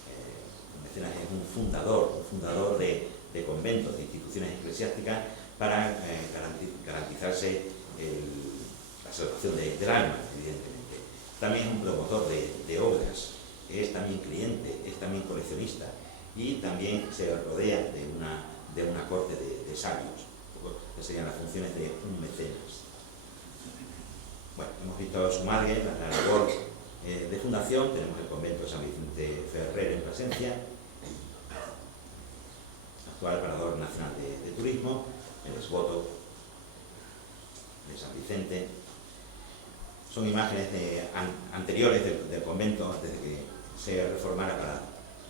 El mecenas es un fundador de conventos, de instituciones eclesiásticas, para garantizarse la salvación del alma, evidentemente. También es un promotor de obras, es también cliente, es también coleccionista y también se rodea de una corte de sabios, que serían las funciones de un mecenas. Bueno, hemos visto su madre, la labor de fundación. Tenemos el convento de San Vicente Ferrer en Plasencia, actual Parador Nacional de Turismo, el exvoto de San Vicente. Son imágenes anteriores del convento, antes de que se reformara para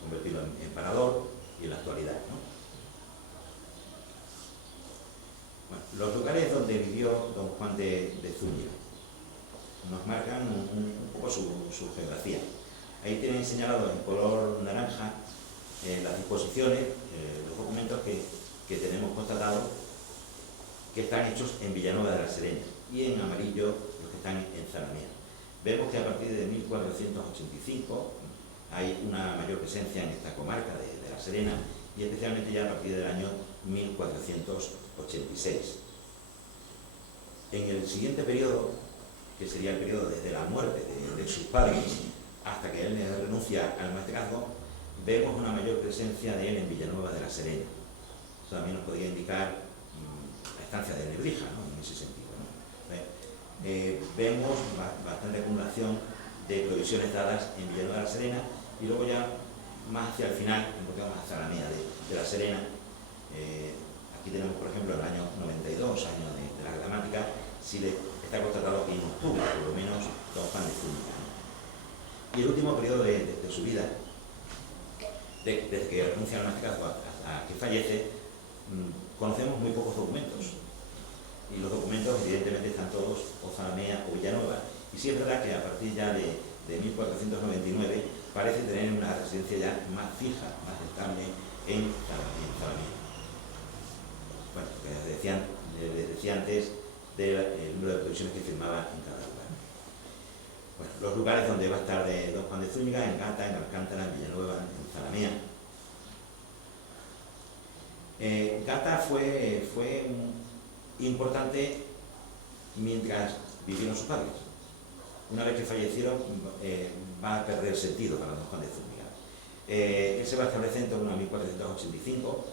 convertirlo en parador, y en la actualidad, ¿no? Bueno, los lugares donde vivió don Juan de Zúñiga nos marcan un poco su geografía. Ahí tienen señalado en color naranja las disposiciones, los documentos que tenemos constatados que están hechos en Villanueva de la Serena, y en amarillo los que están en Zalamea. Vemos que a partir de 1485 hay una mayor presencia en esta comarca de la Serena, y especialmente ya a partir del año 1486. En el siguiente periodo, que sería el periodo desde la muerte de sus padres hasta que él renuncia al maestrazgo, vemos una mayor presencia de él en Villanueva de la Serena. Eso también nos podría indicar la estancia de Nebrija, ¿no? En ese sentido, ¿no? Vemos bastante acumulación de provisiones dadas en Villanueva de la Serena, y luego ya más hacia el final encontramos a Zalamea de la Serena. Aquí tenemos, por ejemplo, el año 92, año de la gramática, si está constatado que en octubre, por lo menos, don Juan de Zúñiga. Y el último periodo de su vida, desde que renuncia al maestrazgo hasta que fallece, conocemos muy pocos documentos. Y los documentos, evidentemente, están todos o Zalamea o Villanueva. Y sí es verdad que a partir ya de 1499 parece tener una residencia ya más fija, más estable en Zalamea. Bueno, lo que es de les decía antes, del número de provisiones que firmaba en cada lugar. Bueno, los lugares donde va a estar de don Juan de Zúñiga: en Gata, en Alcántara, en Villanueva, en Zalamea. Gata fue importante mientras vivieron sus padres. Una vez que fallecieron, va a perder sentido para don Juan de Zúñiga. Él se va a establecer en torno a 1485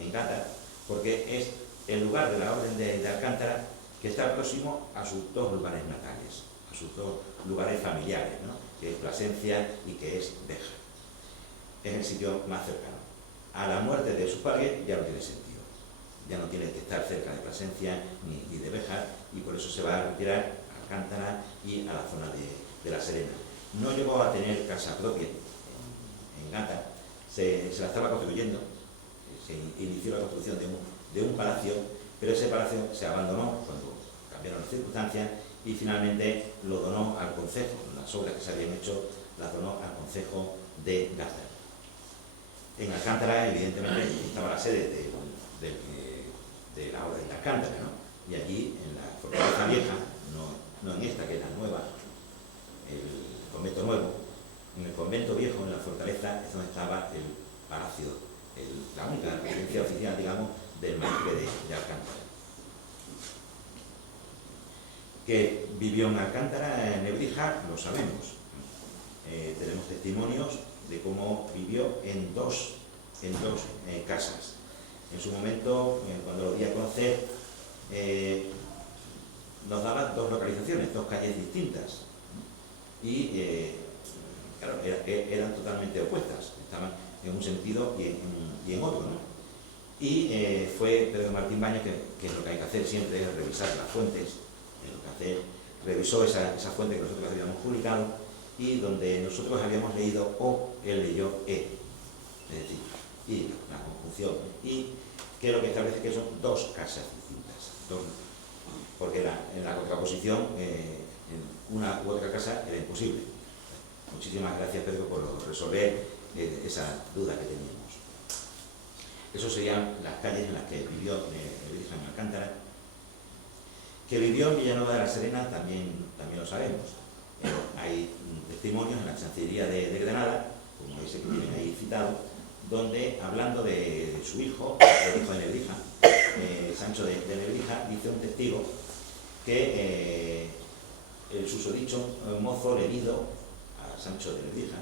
en Gata, porque es el lugar de la Orden de Alcántara que está próximo a sus dos lugares natales, a sus dos lugares familiares, ¿no?, que es Plasencia y que es Béjar. Es el sitio más cercano. A la muerte de sus padres ya no tiene sentido, ya no tiene que estar cerca de Plasencia ni de Béjar, y por eso se va a retirar a Alcántara y a la zona de La Serena. No llegó a tener casa propia en Gata, se la estaba construyendo, se inició la construcción de un palacio, pero ese palacio se abandonó cuando cambiaron las circunstancias y finalmente lo donó al concejo. Las obras que se habían hecho las donó al concejo de Gata. En Alcántara, evidentemente, estaba la sede de la Orden de Alcántara, ¿no? Y allí, en la fortaleza vieja, no en esta, que es la nueva, el convento nuevo, en el convento viejo, en la fortaleza, es donde estaba el palacio, la única residencia oficial, digamos, del maestre de Alcántara. Que vivió en Alcántara, en Nebrija, lo sabemos. Tenemos testimonios de cómo vivió en dos casas. En su momento, cuando lo di a conocer, nos daba dos localizaciones, dos calles distintas, y claro, eran totalmente opuestas, estaban en un sentido y en otro, ¿no? Y fue Pedro Martín Baños, que lo que hay que hacer siempre es revisar las fuentes, revisó esa fuente que nosotros habíamos publicado, y donde nosotros habíamos leído O, él leyó E, es decir, y la conjunción, y que lo que establece que son dos casas distintas, porque en la contraposición, en una u otra casa era imposible. Muchísimas gracias, Pedro, por resolver esa duda que teníamos. Esas serían las calles en las que vivió Nebrija en Alcántara. Que vivió en Villanueva de la Serena también lo sabemos. Hay testimonios en la Chancillería de Granada, como ese que tienen ahí citado, donde, hablando de su hijo, el hijo de Nebrija, Sancho de Nebrija, dice un testigo que el susodicho mozo le dijo a Sancho de Nebrija,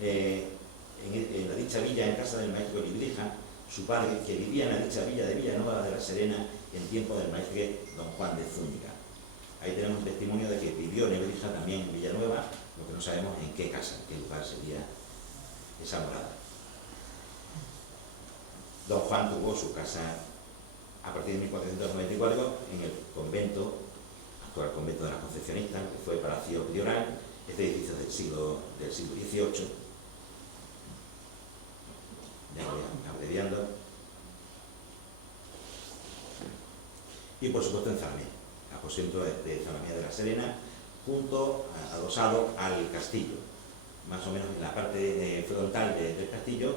en la dicha villa, en casa del maestro de Nebrija, su padre, que vivía en la dicha villa de Villanueva de la Serena en tiempo del maestre don Juan de Zúñiga. Ahí tenemos un testimonio de que vivió Nebrija también en Villanueva, lo que no sabemos en qué casa, en qué lugar sería esa morada. Don Juan tuvo su casa a partir de 1494 en el convento, actual convento de las Concepcionistas, que fue Palacio Prioral, este edificio del siglo XVIII. Ya voy abreviando. Y por supuesto en Zalamea, aposento de Zalamea de la Serena, adosado al castillo. Más o menos en la parte frontal del castillo,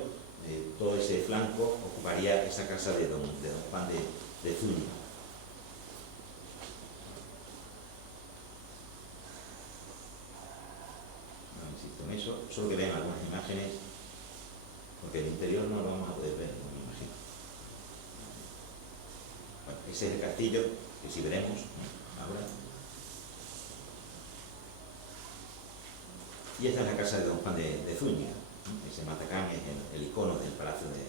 todo ese flanco ocuparía esa casa de don Juan de Zúñiga. No insisto en eso, solo que vean algunas imágenes, porque el interior no lo vamos a poder ver, no me imagino. Bueno, ese es el castillo, que si veremos ahora. Y esta es la casa de don Juan de Zúñiga. Ese matacán es el icono del palacio de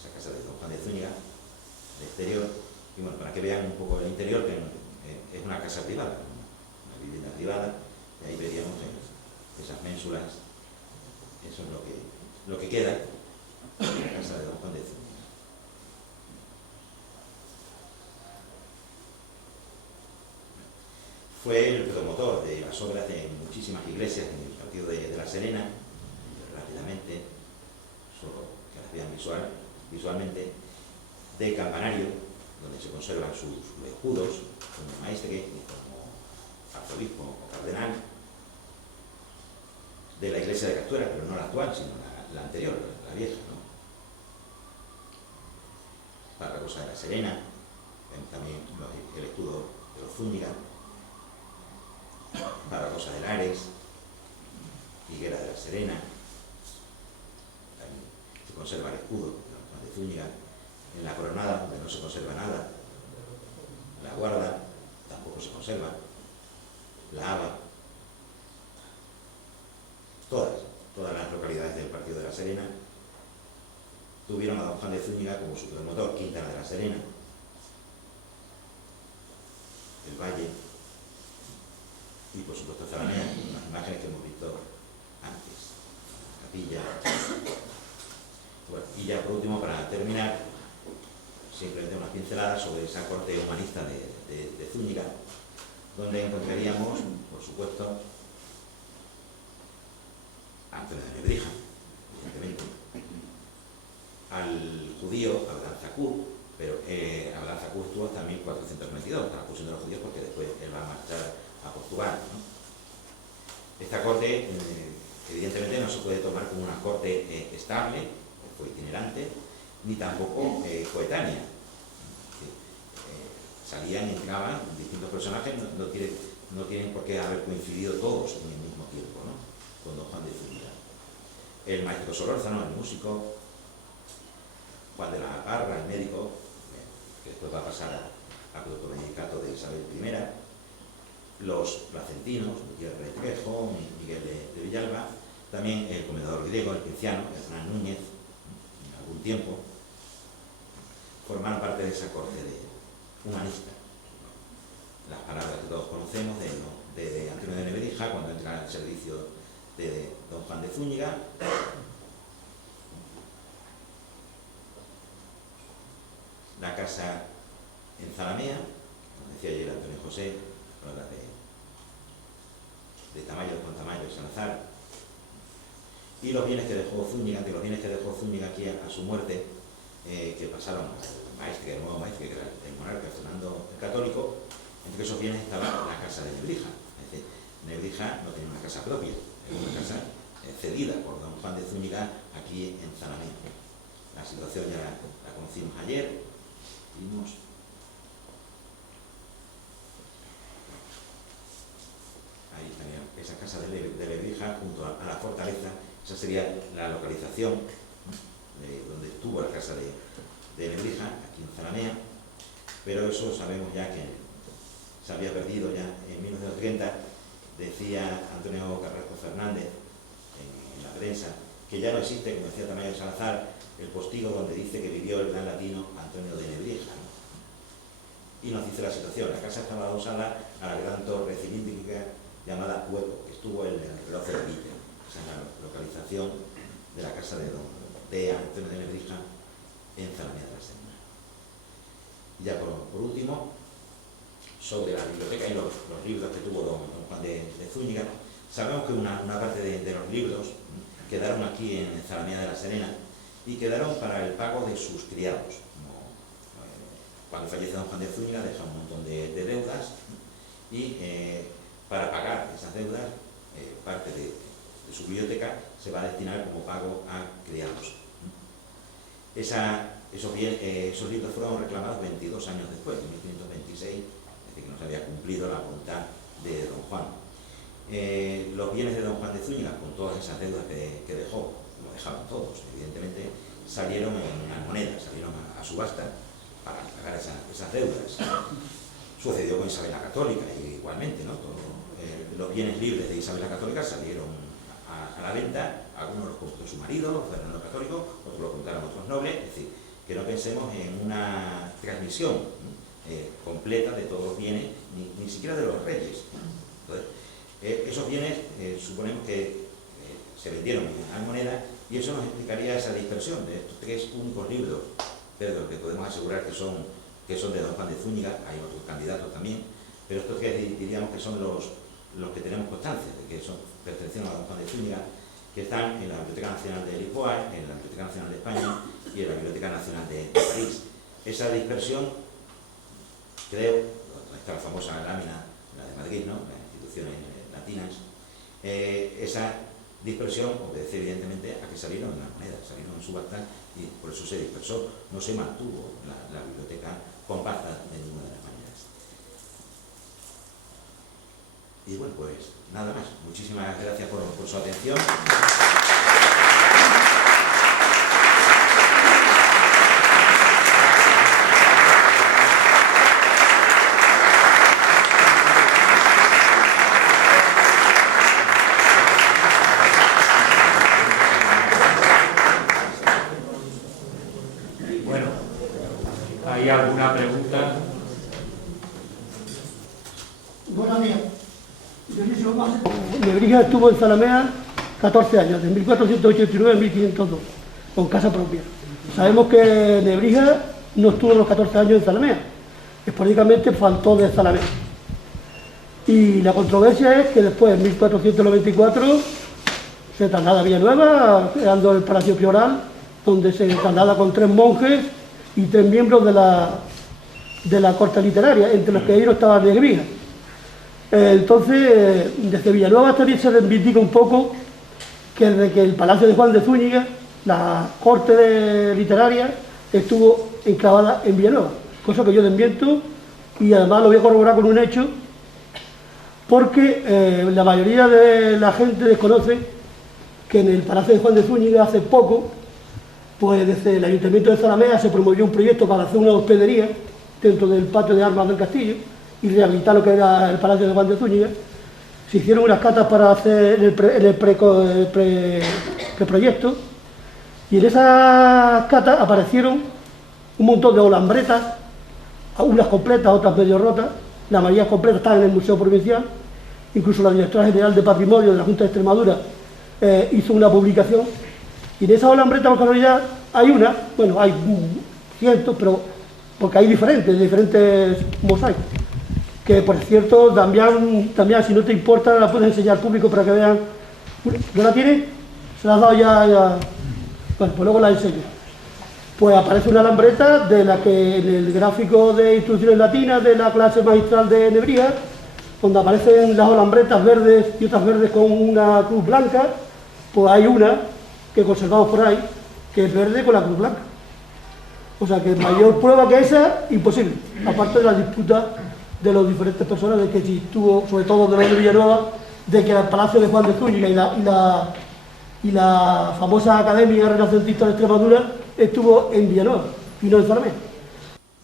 esa casa de don Juan de Zúñiga, de exterior. Y bueno, para que vean un poco el interior, que es una casa privada, una vivienda privada, y ahí veríamos esas ménsulas. Eso es lo que queda de la casa de don Juan de Zúñiga. Fue el promotor de las obras de muchísimas iglesias en el partido de La Serena, rápidamente, solo que las vean visualmente, de campanario, donde se conservan sus escudos, como maestre y como arzobispo o cardenal, de la iglesia de Castuera, pero no la actual, sino la anterior, la vieja, ¿no? Para la cosa de La Serena, tenemos también el escudo de los Zúñiga, Barbosa de Lares, Higuera de la Serena, también se conserva el escudo de Don Juan de Zúñiga. En la Coronada, donde no se conserva nada, la Guarda tampoco se conserva, la Haba, todas las localidades del partido de La Serena tuvieron a Don Juan de Zúñiga como su promotor. Quintana de la Serena, el Valle y por supuesto Zalamea, unas imágenes que hemos visto antes, capilla. Bueno, y ya por último, para terminar, simplemente unas pinceladas sobre esa corte humanista de Zúñiga, donde encontraríamos, por supuesto, a Antonio de Nebrija, evidentemente, al judío Abdal-Zakur, pero Abdal-Zakur estuvo hasta 1492, hasta la expulsión de los judíos, porque después él va a marchar a Portugal, ¿no? Esta corte, evidentemente, no se puede tomar como una corte estable, fue itinerante, ni tampoco coetánea. Salían y entraban distintos personajes, no tienen por qué haber coincidido todos en el mismo tiempo, ¿no? Con Don Juan de Zúñiga. El maestro Solórzano, el músico, Juan de la Parra, el médico, que después va a pasar a protomedicato de Isabel I, los placentinos, Gutiérrez Trejo, Miguel de Villalba, también el comendador griego, el Pinciano, Hernán Núñez, en algún tiempo, formaron parte de esa corte humanista. Las palabras que todos conocemos de Antonio de Nebrija, cuando entra al servicio de Don Juan de Zúñiga. La casa en Zalamea, como decía ayer Antonio José, habla de Tamayo, con Tamayo y Salazar, y los bienes que dejó Zúñiga, aquí a su muerte, que pasaron al maestre, el nuevo maestre, que era el monarca Fernando el Católico. Entre esos bienes estaba la casa de Nebrija. Es decir, Nebrija no tenía una casa propia, era una casa cedida por Don Juan de Zúñiga aquí en Zalamea. La situación ya la conocimos ayer. Vimos ahí estaría esa casa de Nebrija junto a la fortaleza. Esa sería la localización donde estuvo la casa de Nebrija, aquí en Zalamea, pero eso sabemos ya que se había perdido ya en 1930. Decía Antonio Carrasco Fernández en la prensa que ya no existe, como decía Tamayo Salazar, el postigo donde dice que vivió el gran latino Antonio de Nebrija, ¿no? Y nos dice la situación: la casa estaba adosada a la gran torre cilíndrica llamada Hueco, que estuvo en el reloj de Villa. Esa es la localización de la casa de Antonio de Nebrija en Zalamea de la Serena. Y ya por último, sobre la biblioteca y los libros que tuvo don Juan de Zúñiga, sabemos que una parte de los libros quedaron aquí en Zalamea de la Serena y quedaron para el pago de sus criados. Cuando fallece don Juan de Zúñiga deja un montón de deudas y para pagar esas deudas, parte de su biblioteca se va a destinar como pago a criados. Esos libros fueron reclamados 22 años después, en 1526, es decir, que no se había cumplido la voluntad de don Juan. Los bienes de don Juan de Zúñiga, con todas esas deudas que dejó, como dejaban todos, evidentemente, salieron en las monedas, salieron a subasta para pagar esas deudas. Sucedió con Isabel la Católica, igualmente, ¿no? Los bienes libres de Isabel la Católica salieron a la venta, algunos los compró su marido, Fernando Católico, otros lo compraron otros nobles. Es decir, que no pensemos en una transmisión completa de todos los bienes, ni siquiera de los reyes. Entonces, esos bienes suponemos que se vendieron en moneda, y eso nos explicaría esa dispersión de estos 3 únicos libros, pero que podemos asegurar que son de don Juan de Zúñiga. Hay otros candidatos también, pero estos 3 diríamos que son los que tenemos constancia de que pertenecen a don Juan de Zúñiga, que están en la Biblioteca Nacional de Lisboa, en la Biblioteca Nacional de España y en la Biblioteca Nacional de París. Esa dispersión, creo, está la famosa lámina, la de Madrid, ¿no? Las instituciones latinas, esa dispersión obedece evidentemente a que salieron en las monedas, salieron en subasta y por eso se dispersó, no se mantuvo la biblioteca compacta de ninguna de las maneras. Y bueno, pues nada más. Muchísimas gracias por su atención. ¿Hay alguna pregunta? Buenos días. Nebrija estuvo en Zalamea 14 años, de 1489 a 1502, con casa propia. Sabemos que Nebrija no estuvo los 14 años en Zalamea, esporádicamente faltó de Zalamea. Y la controversia es que después, en 1494, se traslada a Villanueva, creando el Palacio Prioral, donde se traslada con 3 monjes y 3 miembros de la corte literaria, entre los que ellos estaba Nebrija. Entonces, desde Villanueva también se reivindica un poco que desde que el Palacio de Juan de Zúñiga, la corte literaria, estuvo enclavada en Villanueva, cosa que yo desmiento y además lo voy a corroborar con un hecho, porque la mayoría de la gente desconoce que en el Palacio de Juan de Zúñiga hace poco, pues desde el Ayuntamiento de Zalamea se promovió un proyecto para hacer una hospedería dentro del patio de armas del castillo y rehabilitar lo que era el Palacio de Juan de Zúñiga. Se hicieron unas catas para hacer el preproyecto y en esas catas aparecieron un montón de olambretas, unas completas, otras medio rotas. La mayoría completas están en el Museo Provincial. Incluso la Directora General de Patrimonio de la Junta de Extremadura hizo una publicación. Y de esas olambretas, por casualidad, hay una, bueno, hay cientos, pero porque hay diferentes mosaicos. Que, por cierto, también, si no te importa, la puedes enseñar al público para que vean. ¿No la tiene? ¿Se la has dado ya? Bueno, pues luego la enseño. Pues aparece una alambreta de la que en el gráfico de instrucciones latinas de la clase magistral de Nebrija, donde aparecen las olambretas verdes y otras verdes con una cruz blanca, pues hay una que conservamos por ahí, que es verde con la cruz blanca. O sea que mayor prueba que esa, imposible. Aparte de la disputa de las diferentes personas, de que si estuvo, sobre todo de los de Villanueva, de que el Palacio de Juan de Zúñiga y la famosa Academia Renacentista de Extremadura estuvo en Villanueva y no en Zalamea.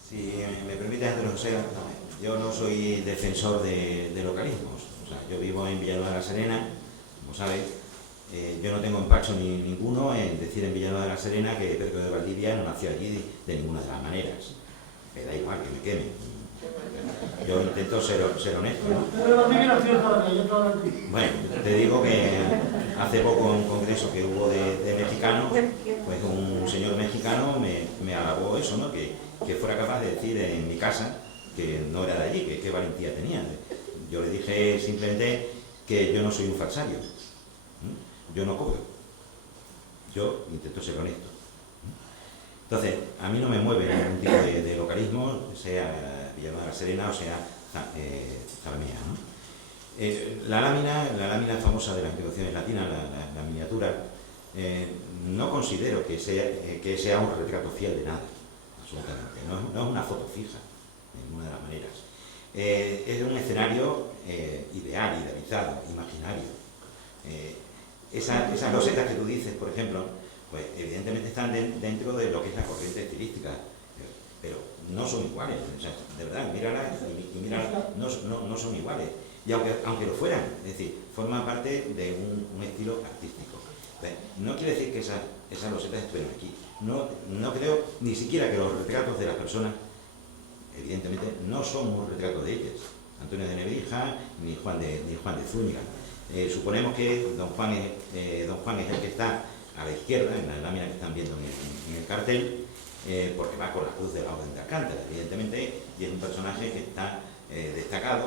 Si me permite, Andrés José, yo no soy defensor de localismos. O sea, yo vivo en Villanueva de la Serena, como sabes. Yo no tengo empacho ninguno en decir en Villanueva de la Serena que Pedro de Valdivia no nació allí de ninguna de las maneras. Me da igual que me queme. Yo intento ser honesto, ¿no? Bueno, te digo que hace poco en un congreso que hubo de mexicanos, pues un señor mexicano me alabó eso, ¿no? Que fuera capaz de decir en mi casa que no era de allí, que qué valentía tenía. Yo le dije simplemente que yo no soy un falsario. Yo no cobro. Yo intento ser honesto. Entonces, a mí no me mueve ningún tipo de localismo, sea Villanueva de la Serena o sea Zalamea, ¿no? La lámina famosa de las inscripciones latinas, la miniatura, no considero que sea un retrato fiel de nada, absolutamente. No es una foto fija, de ninguna de las maneras. Es un escenario ideal, idealizado, imaginario. Esas losetas que tú dices, por ejemplo, pues evidentemente están dentro de lo que es la corriente estilística, pero no son iguales. O sea, de verdad, míralas y míralas, no son iguales. Y aunque lo fueran, es decir, forman parte de un estilo artístico. No quiere decir que esas losetas estuvieran aquí. No creo ni siquiera que los retratos de las personas, evidentemente, no son un retrato de ellas. Antonio de Nebrija ni Juan de Zúñiga. Suponemos que don Juan es el que está a la izquierda, en la lámina que están viendo en el cartel, porque va con la cruz de la Orden de Alcántara, evidentemente, y es un personaje que está destacado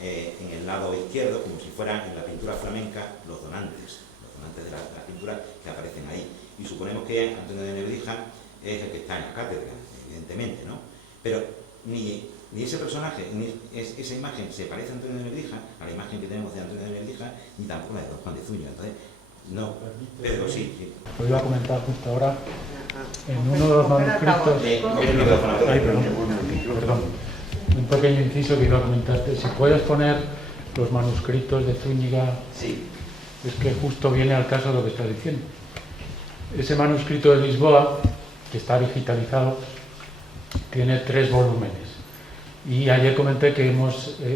en el lado izquierdo, como si fueran en la pintura flamenca los donantes de la pintura que aparecen ahí. Y suponemos que Antonio de Nebrija es el que está en la cátedra, evidentemente, ¿no? Pero ni ese personaje, ni esa imagen se parece a Antonio de Nebrija, a la imagen que tenemos de Antonio de Nebrija, ni tampoco la de don Juan de Zúñiga. Entonces, No, Pedro, sí. Lo iba a comentar justo ahora. En uno de los manuscritos... Ay, perdón. Un pequeño inciso que iba a comentarte. Si puedes poner los manuscritos de Zúñiga, Sí. es que justo viene al caso de lo que estás diciendo. Ese manuscrito de Lisboa, que está digitalizado, tiene 3 volúmenes. Y ayer comenté que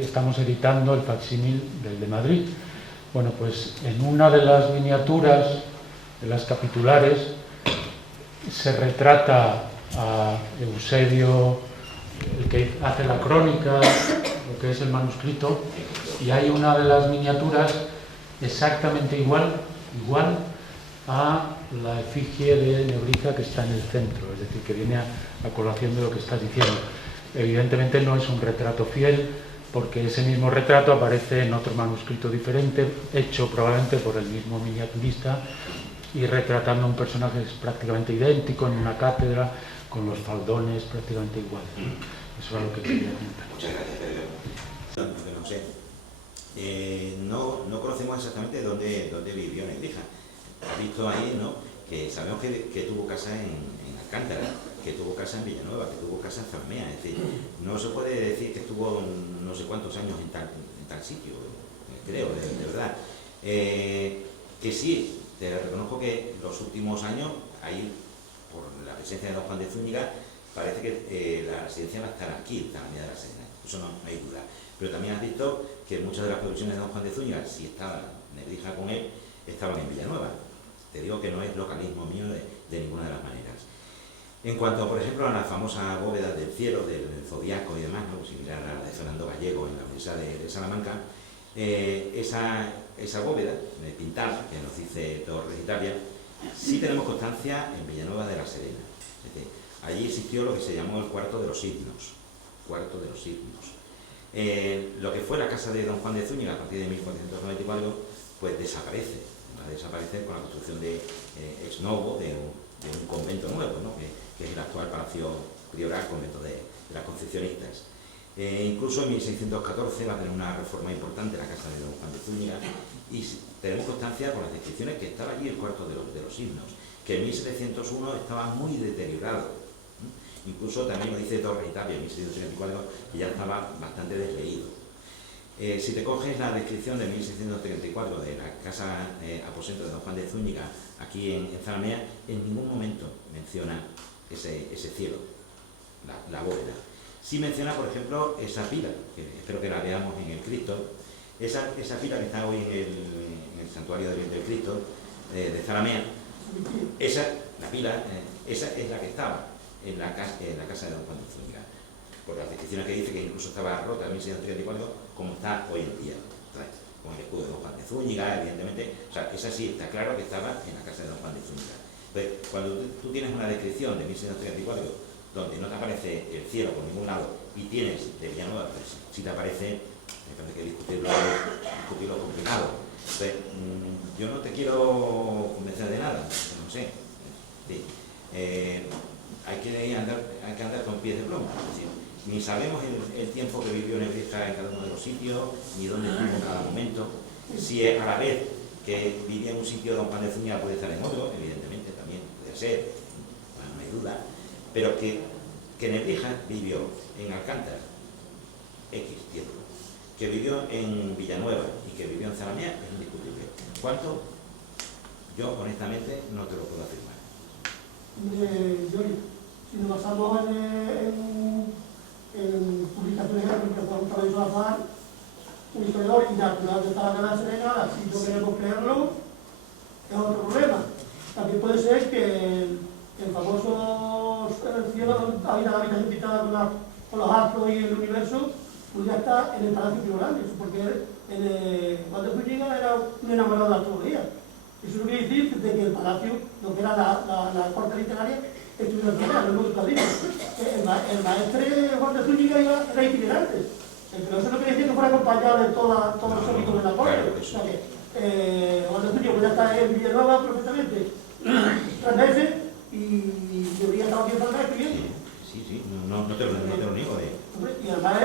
estamos editando el facsímil del de Madrid. Bueno, pues en una de las miniaturas, de las capitulares, se retrata a Eusebio, el que hace la crónica, lo que es el manuscrito, y hay una de las miniaturas exactamente igual a la efigie de Nebrija que está en el centro, es decir, que viene a colación de lo que estás diciendo. Evidentemente no es un retrato fiel, porque ese mismo retrato aparece en otro manuscrito diferente, hecho probablemente por el mismo miniaturista, y retratando un personaje prácticamente idéntico en una cátedra, con los faldones prácticamente iguales. Eso es lo que quería comentar. Muchas gracias, Pedro. No sé. No conocemos exactamente dónde vivió Nebrija. Has visto ahí, ¿no?, que sabemos que tuvo casa en Alcántara, que tuvo casa en Villanueva, que tuvo casa en Zalamea. Es decir, no se puede decir que estuvo no sé cuántos años en tal sitio, creo, de verdad. Que sí, te reconozco que los últimos años, ahí, por la presencia de don Juan de Zúñiga, parece que la residencia va a estar aquí, en Zalamea de la Serena. Eso no hay duda. Pero también has visto que muchas de las producciones de don Juan de Zúñiga, si estaba Nebrija con él, estaban en Villanueva. Te digo que no es localismo mío de ninguna de las maneras. En cuanto, por ejemplo, a la famosa bóveda del cielo, del zodiaco y demás, ¿no?, similar a la de Fernando Gallego en la Universidad de Salamanca, esa bóveda pintada, que nos dice Torres Italia, sí tenemos constancia en Villanueva de la Serena. Es decir, allí existió lo que se llamó el cuarto de los signos. Lo que fue la casa de don Juan de Zúñiga a partir de 1494, pues desaparece. Va a desaparecer con la construcción de ex novo de un convento nuevo, ¿no?, que es el actual Palacio Prioral, convento de las Concepcionistas. Incluso en 1614 va a tener una reforma importante la casa de don Juan de Zúñiga, y tenemos constancia con las descripciones que estaba allí el cuarto de los signos, que en 1701 estaba muy deteriorado. Incluso también lo dice Torres Italia en 1634, que ya estaba bastante desleído. Si te coges la descripción de 1634 de la casa aposento de don Juan de Zúñiga aquí en Zalamea, en ningún momento menciona ese cielo, la bóveda. Sí menciona, por ejemplo, esa pila, que espero que la veamos en el Cristo, esa pila que está hoy en el santuario del Cristo de Zalamea. La pila, esa es la que estaba en la casa de don Juan de Zúñiga, por las descripciones que dice que incluso estaba rota en 1634, como está hoy en día, ¿sabes?, con el escudo de don Juan de Zúñiga, evidentemente. O sea, esa sí está claro que estaba en la casa de don Juan de Zúñiga. Pero cuando tú tienes una descripción de 1634 donde no te aparece el cielo por ningún lado y tienes de Villanueva, pues si te aparece, me parece que discutirlo complicado. Entonces, yo no te quiero convencer de nada, no sé. Sí. Hay que andar con pies de plomo. Es decir, ni sabemos el tiempo que vivió Nebrija en cada uno de los sitios, ni dónde estuvo en cada momento. Si a la vez que vivía en un sitio don Juan de Zúñiga puede estar en otro, evidentemente también puede ser, bueno, no hay duda, pero que Nebrija vivió en Alcántara X tiempo, que vivió en Villanueva y que vivió en Zalamea, es indiscutible. ¿Cuánto? Yo honestamente no te lo puedo afirmar. Si nos basamos en publicaciones que Juan Cabello Salazar, un historiador y natural de Zalamea de la Serena, si no queremos creerlo, es otro problema. También puede ser que el famoso cielo, hay una habitación pintada con los astros y el universo, podría estar en el Palacio Prioral, porque Juan de Zúñiga era un enamorado de la astrología. Eso no quiere decir de que el palacio, lo que era la corte literaria, estuviera en Zalamea, no es lo que digo. El maestre Juan de Zúñiga era itinerante, pero eso no quiere decir que fuera acompañado de todos los óbitos de la corte. O sea que Juan de Zúñiga podía estar en Villanueva perfectamente 3 meses y debería estar aquí en Zalamea escribiendo. Sí, no te lo niego. Y además,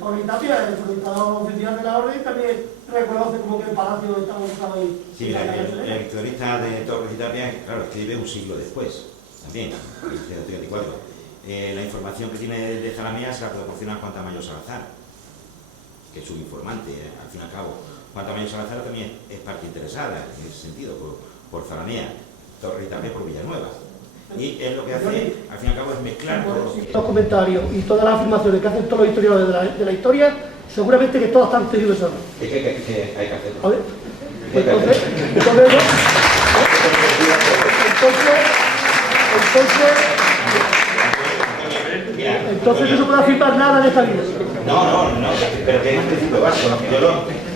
Torres Italia, el solicitador oficial de la orden, también reconoce como que el palacio estaba ubicado ahí. Sí, mira, el historista de Torres y Tapia, claro, escribe un siglo después, también, en 1934. La información que tiene de Zalamea se la proporciona Juan Tamayo Salazar, que es su informante, al fin y al cabo. Juan Tamayo Salazar también es parte interesada en ese sentido, por Zalamea, Torres y Tapia por Villanueva. Y él lo que hace, al fin y al cabo, es mezclar todos los comentarios y todas las afirmaciones que hacen todos los historiadores de la historia, seguramente que todas están teniendo eso. Es que hay que hacerlo. A ver, entonces no se puede afirmar nada de esta vida. No, pero que es un principio básico.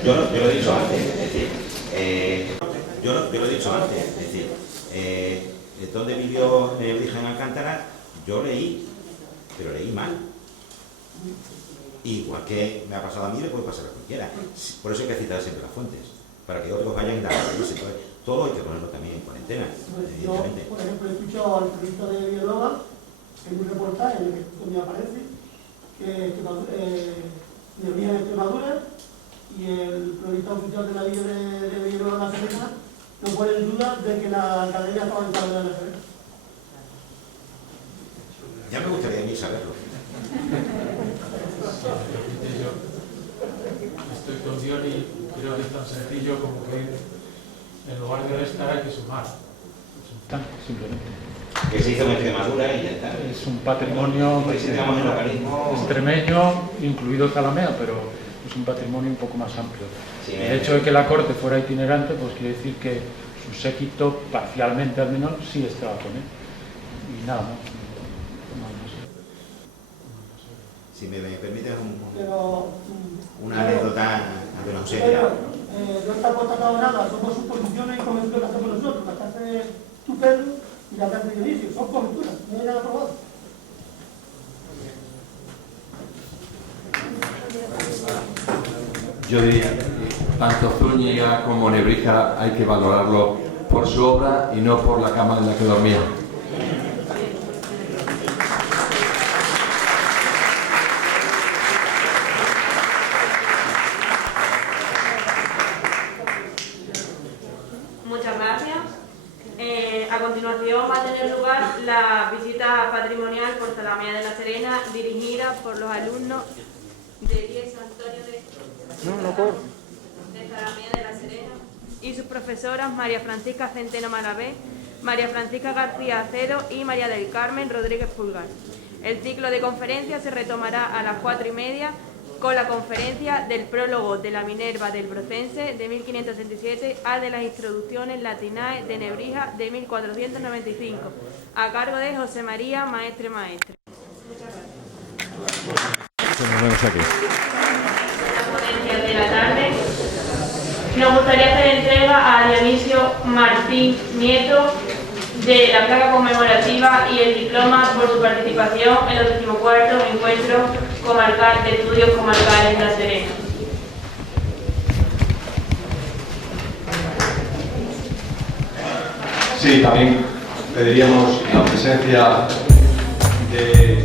Yo lo he dicho antes, es decir, yo lo he dicho antes, es decir, donde vivió Nebrija en Alcántara, yo leí, pero leí mal. Igual que me ha pasado a mí, le puede pasar a cualquiera. Por eso hay que citar siempre las fuentes, para que otros vayan a darse. Todo hay que ponerlo también en cuarentena, evidentemente. Yo, por ejemplo, he escuchado al periodista de Villanueva, en un reportaje en el que me aparece, que Nebrija en Extremadura y el periodista oficial de la villa de Villanueva de la Serena no pone en duda de que la academia estaba en Talavera de la Serena. Ya me gustaría a mí saberlo. Estoy con Dion y creo que es tan sencillo como que en lugar de restar hay que sumar. Simplemente. Que se hizo en Extremadura y ya está. Es un patrimonio extremeño, incluido Zalamea, pero es un patrimonio un poco más amplio. Sí, el hecho de que la corte fuera itinerante, pues quiere decir que su séquito, parcialmente al menos, sí estaba con él. Y nada más. Si me permites una anécdota de no sé. No está constatado nada, somos suposiciones y convenciones que hacemos nosotros, las que hace tú, Pedro, y las que hace Dionisio, son conventuras, no hay nada probado. Yo diría que tanto Zúñiga como Nebrija hay que valorarlo por su obra y no por la cama en la que dormía. Muchas gracias. A continuación va a tener lugar la visita patrimonial por Zalamea de la Serena, dirigida por los alumnos de 10 Antonio de Zalamea de la Serena y sus profesoras María Francisca Centeno Malavé, María Francisca García Acedo y María del Carmen Rodríguez Pulgar. El ciclo de conferencias se retomará a las 4:30 con la conferencia del prólogo de la Minerva del Brocense de 1567 a de las introducciones latinae de Nebrija de 1495, a cargo de José María Maestre. Muchas gracias. Nos vemos aquí. La ponencia de la tarde. Nos gustaría hacer entrega a Dionisio Martín Nieto de la placa conmemorativa y el diploma por su participación en los 14º Encuentro Comarcal de Estudios Comarcales de La Serena. Sí, también pediríamos la presencia de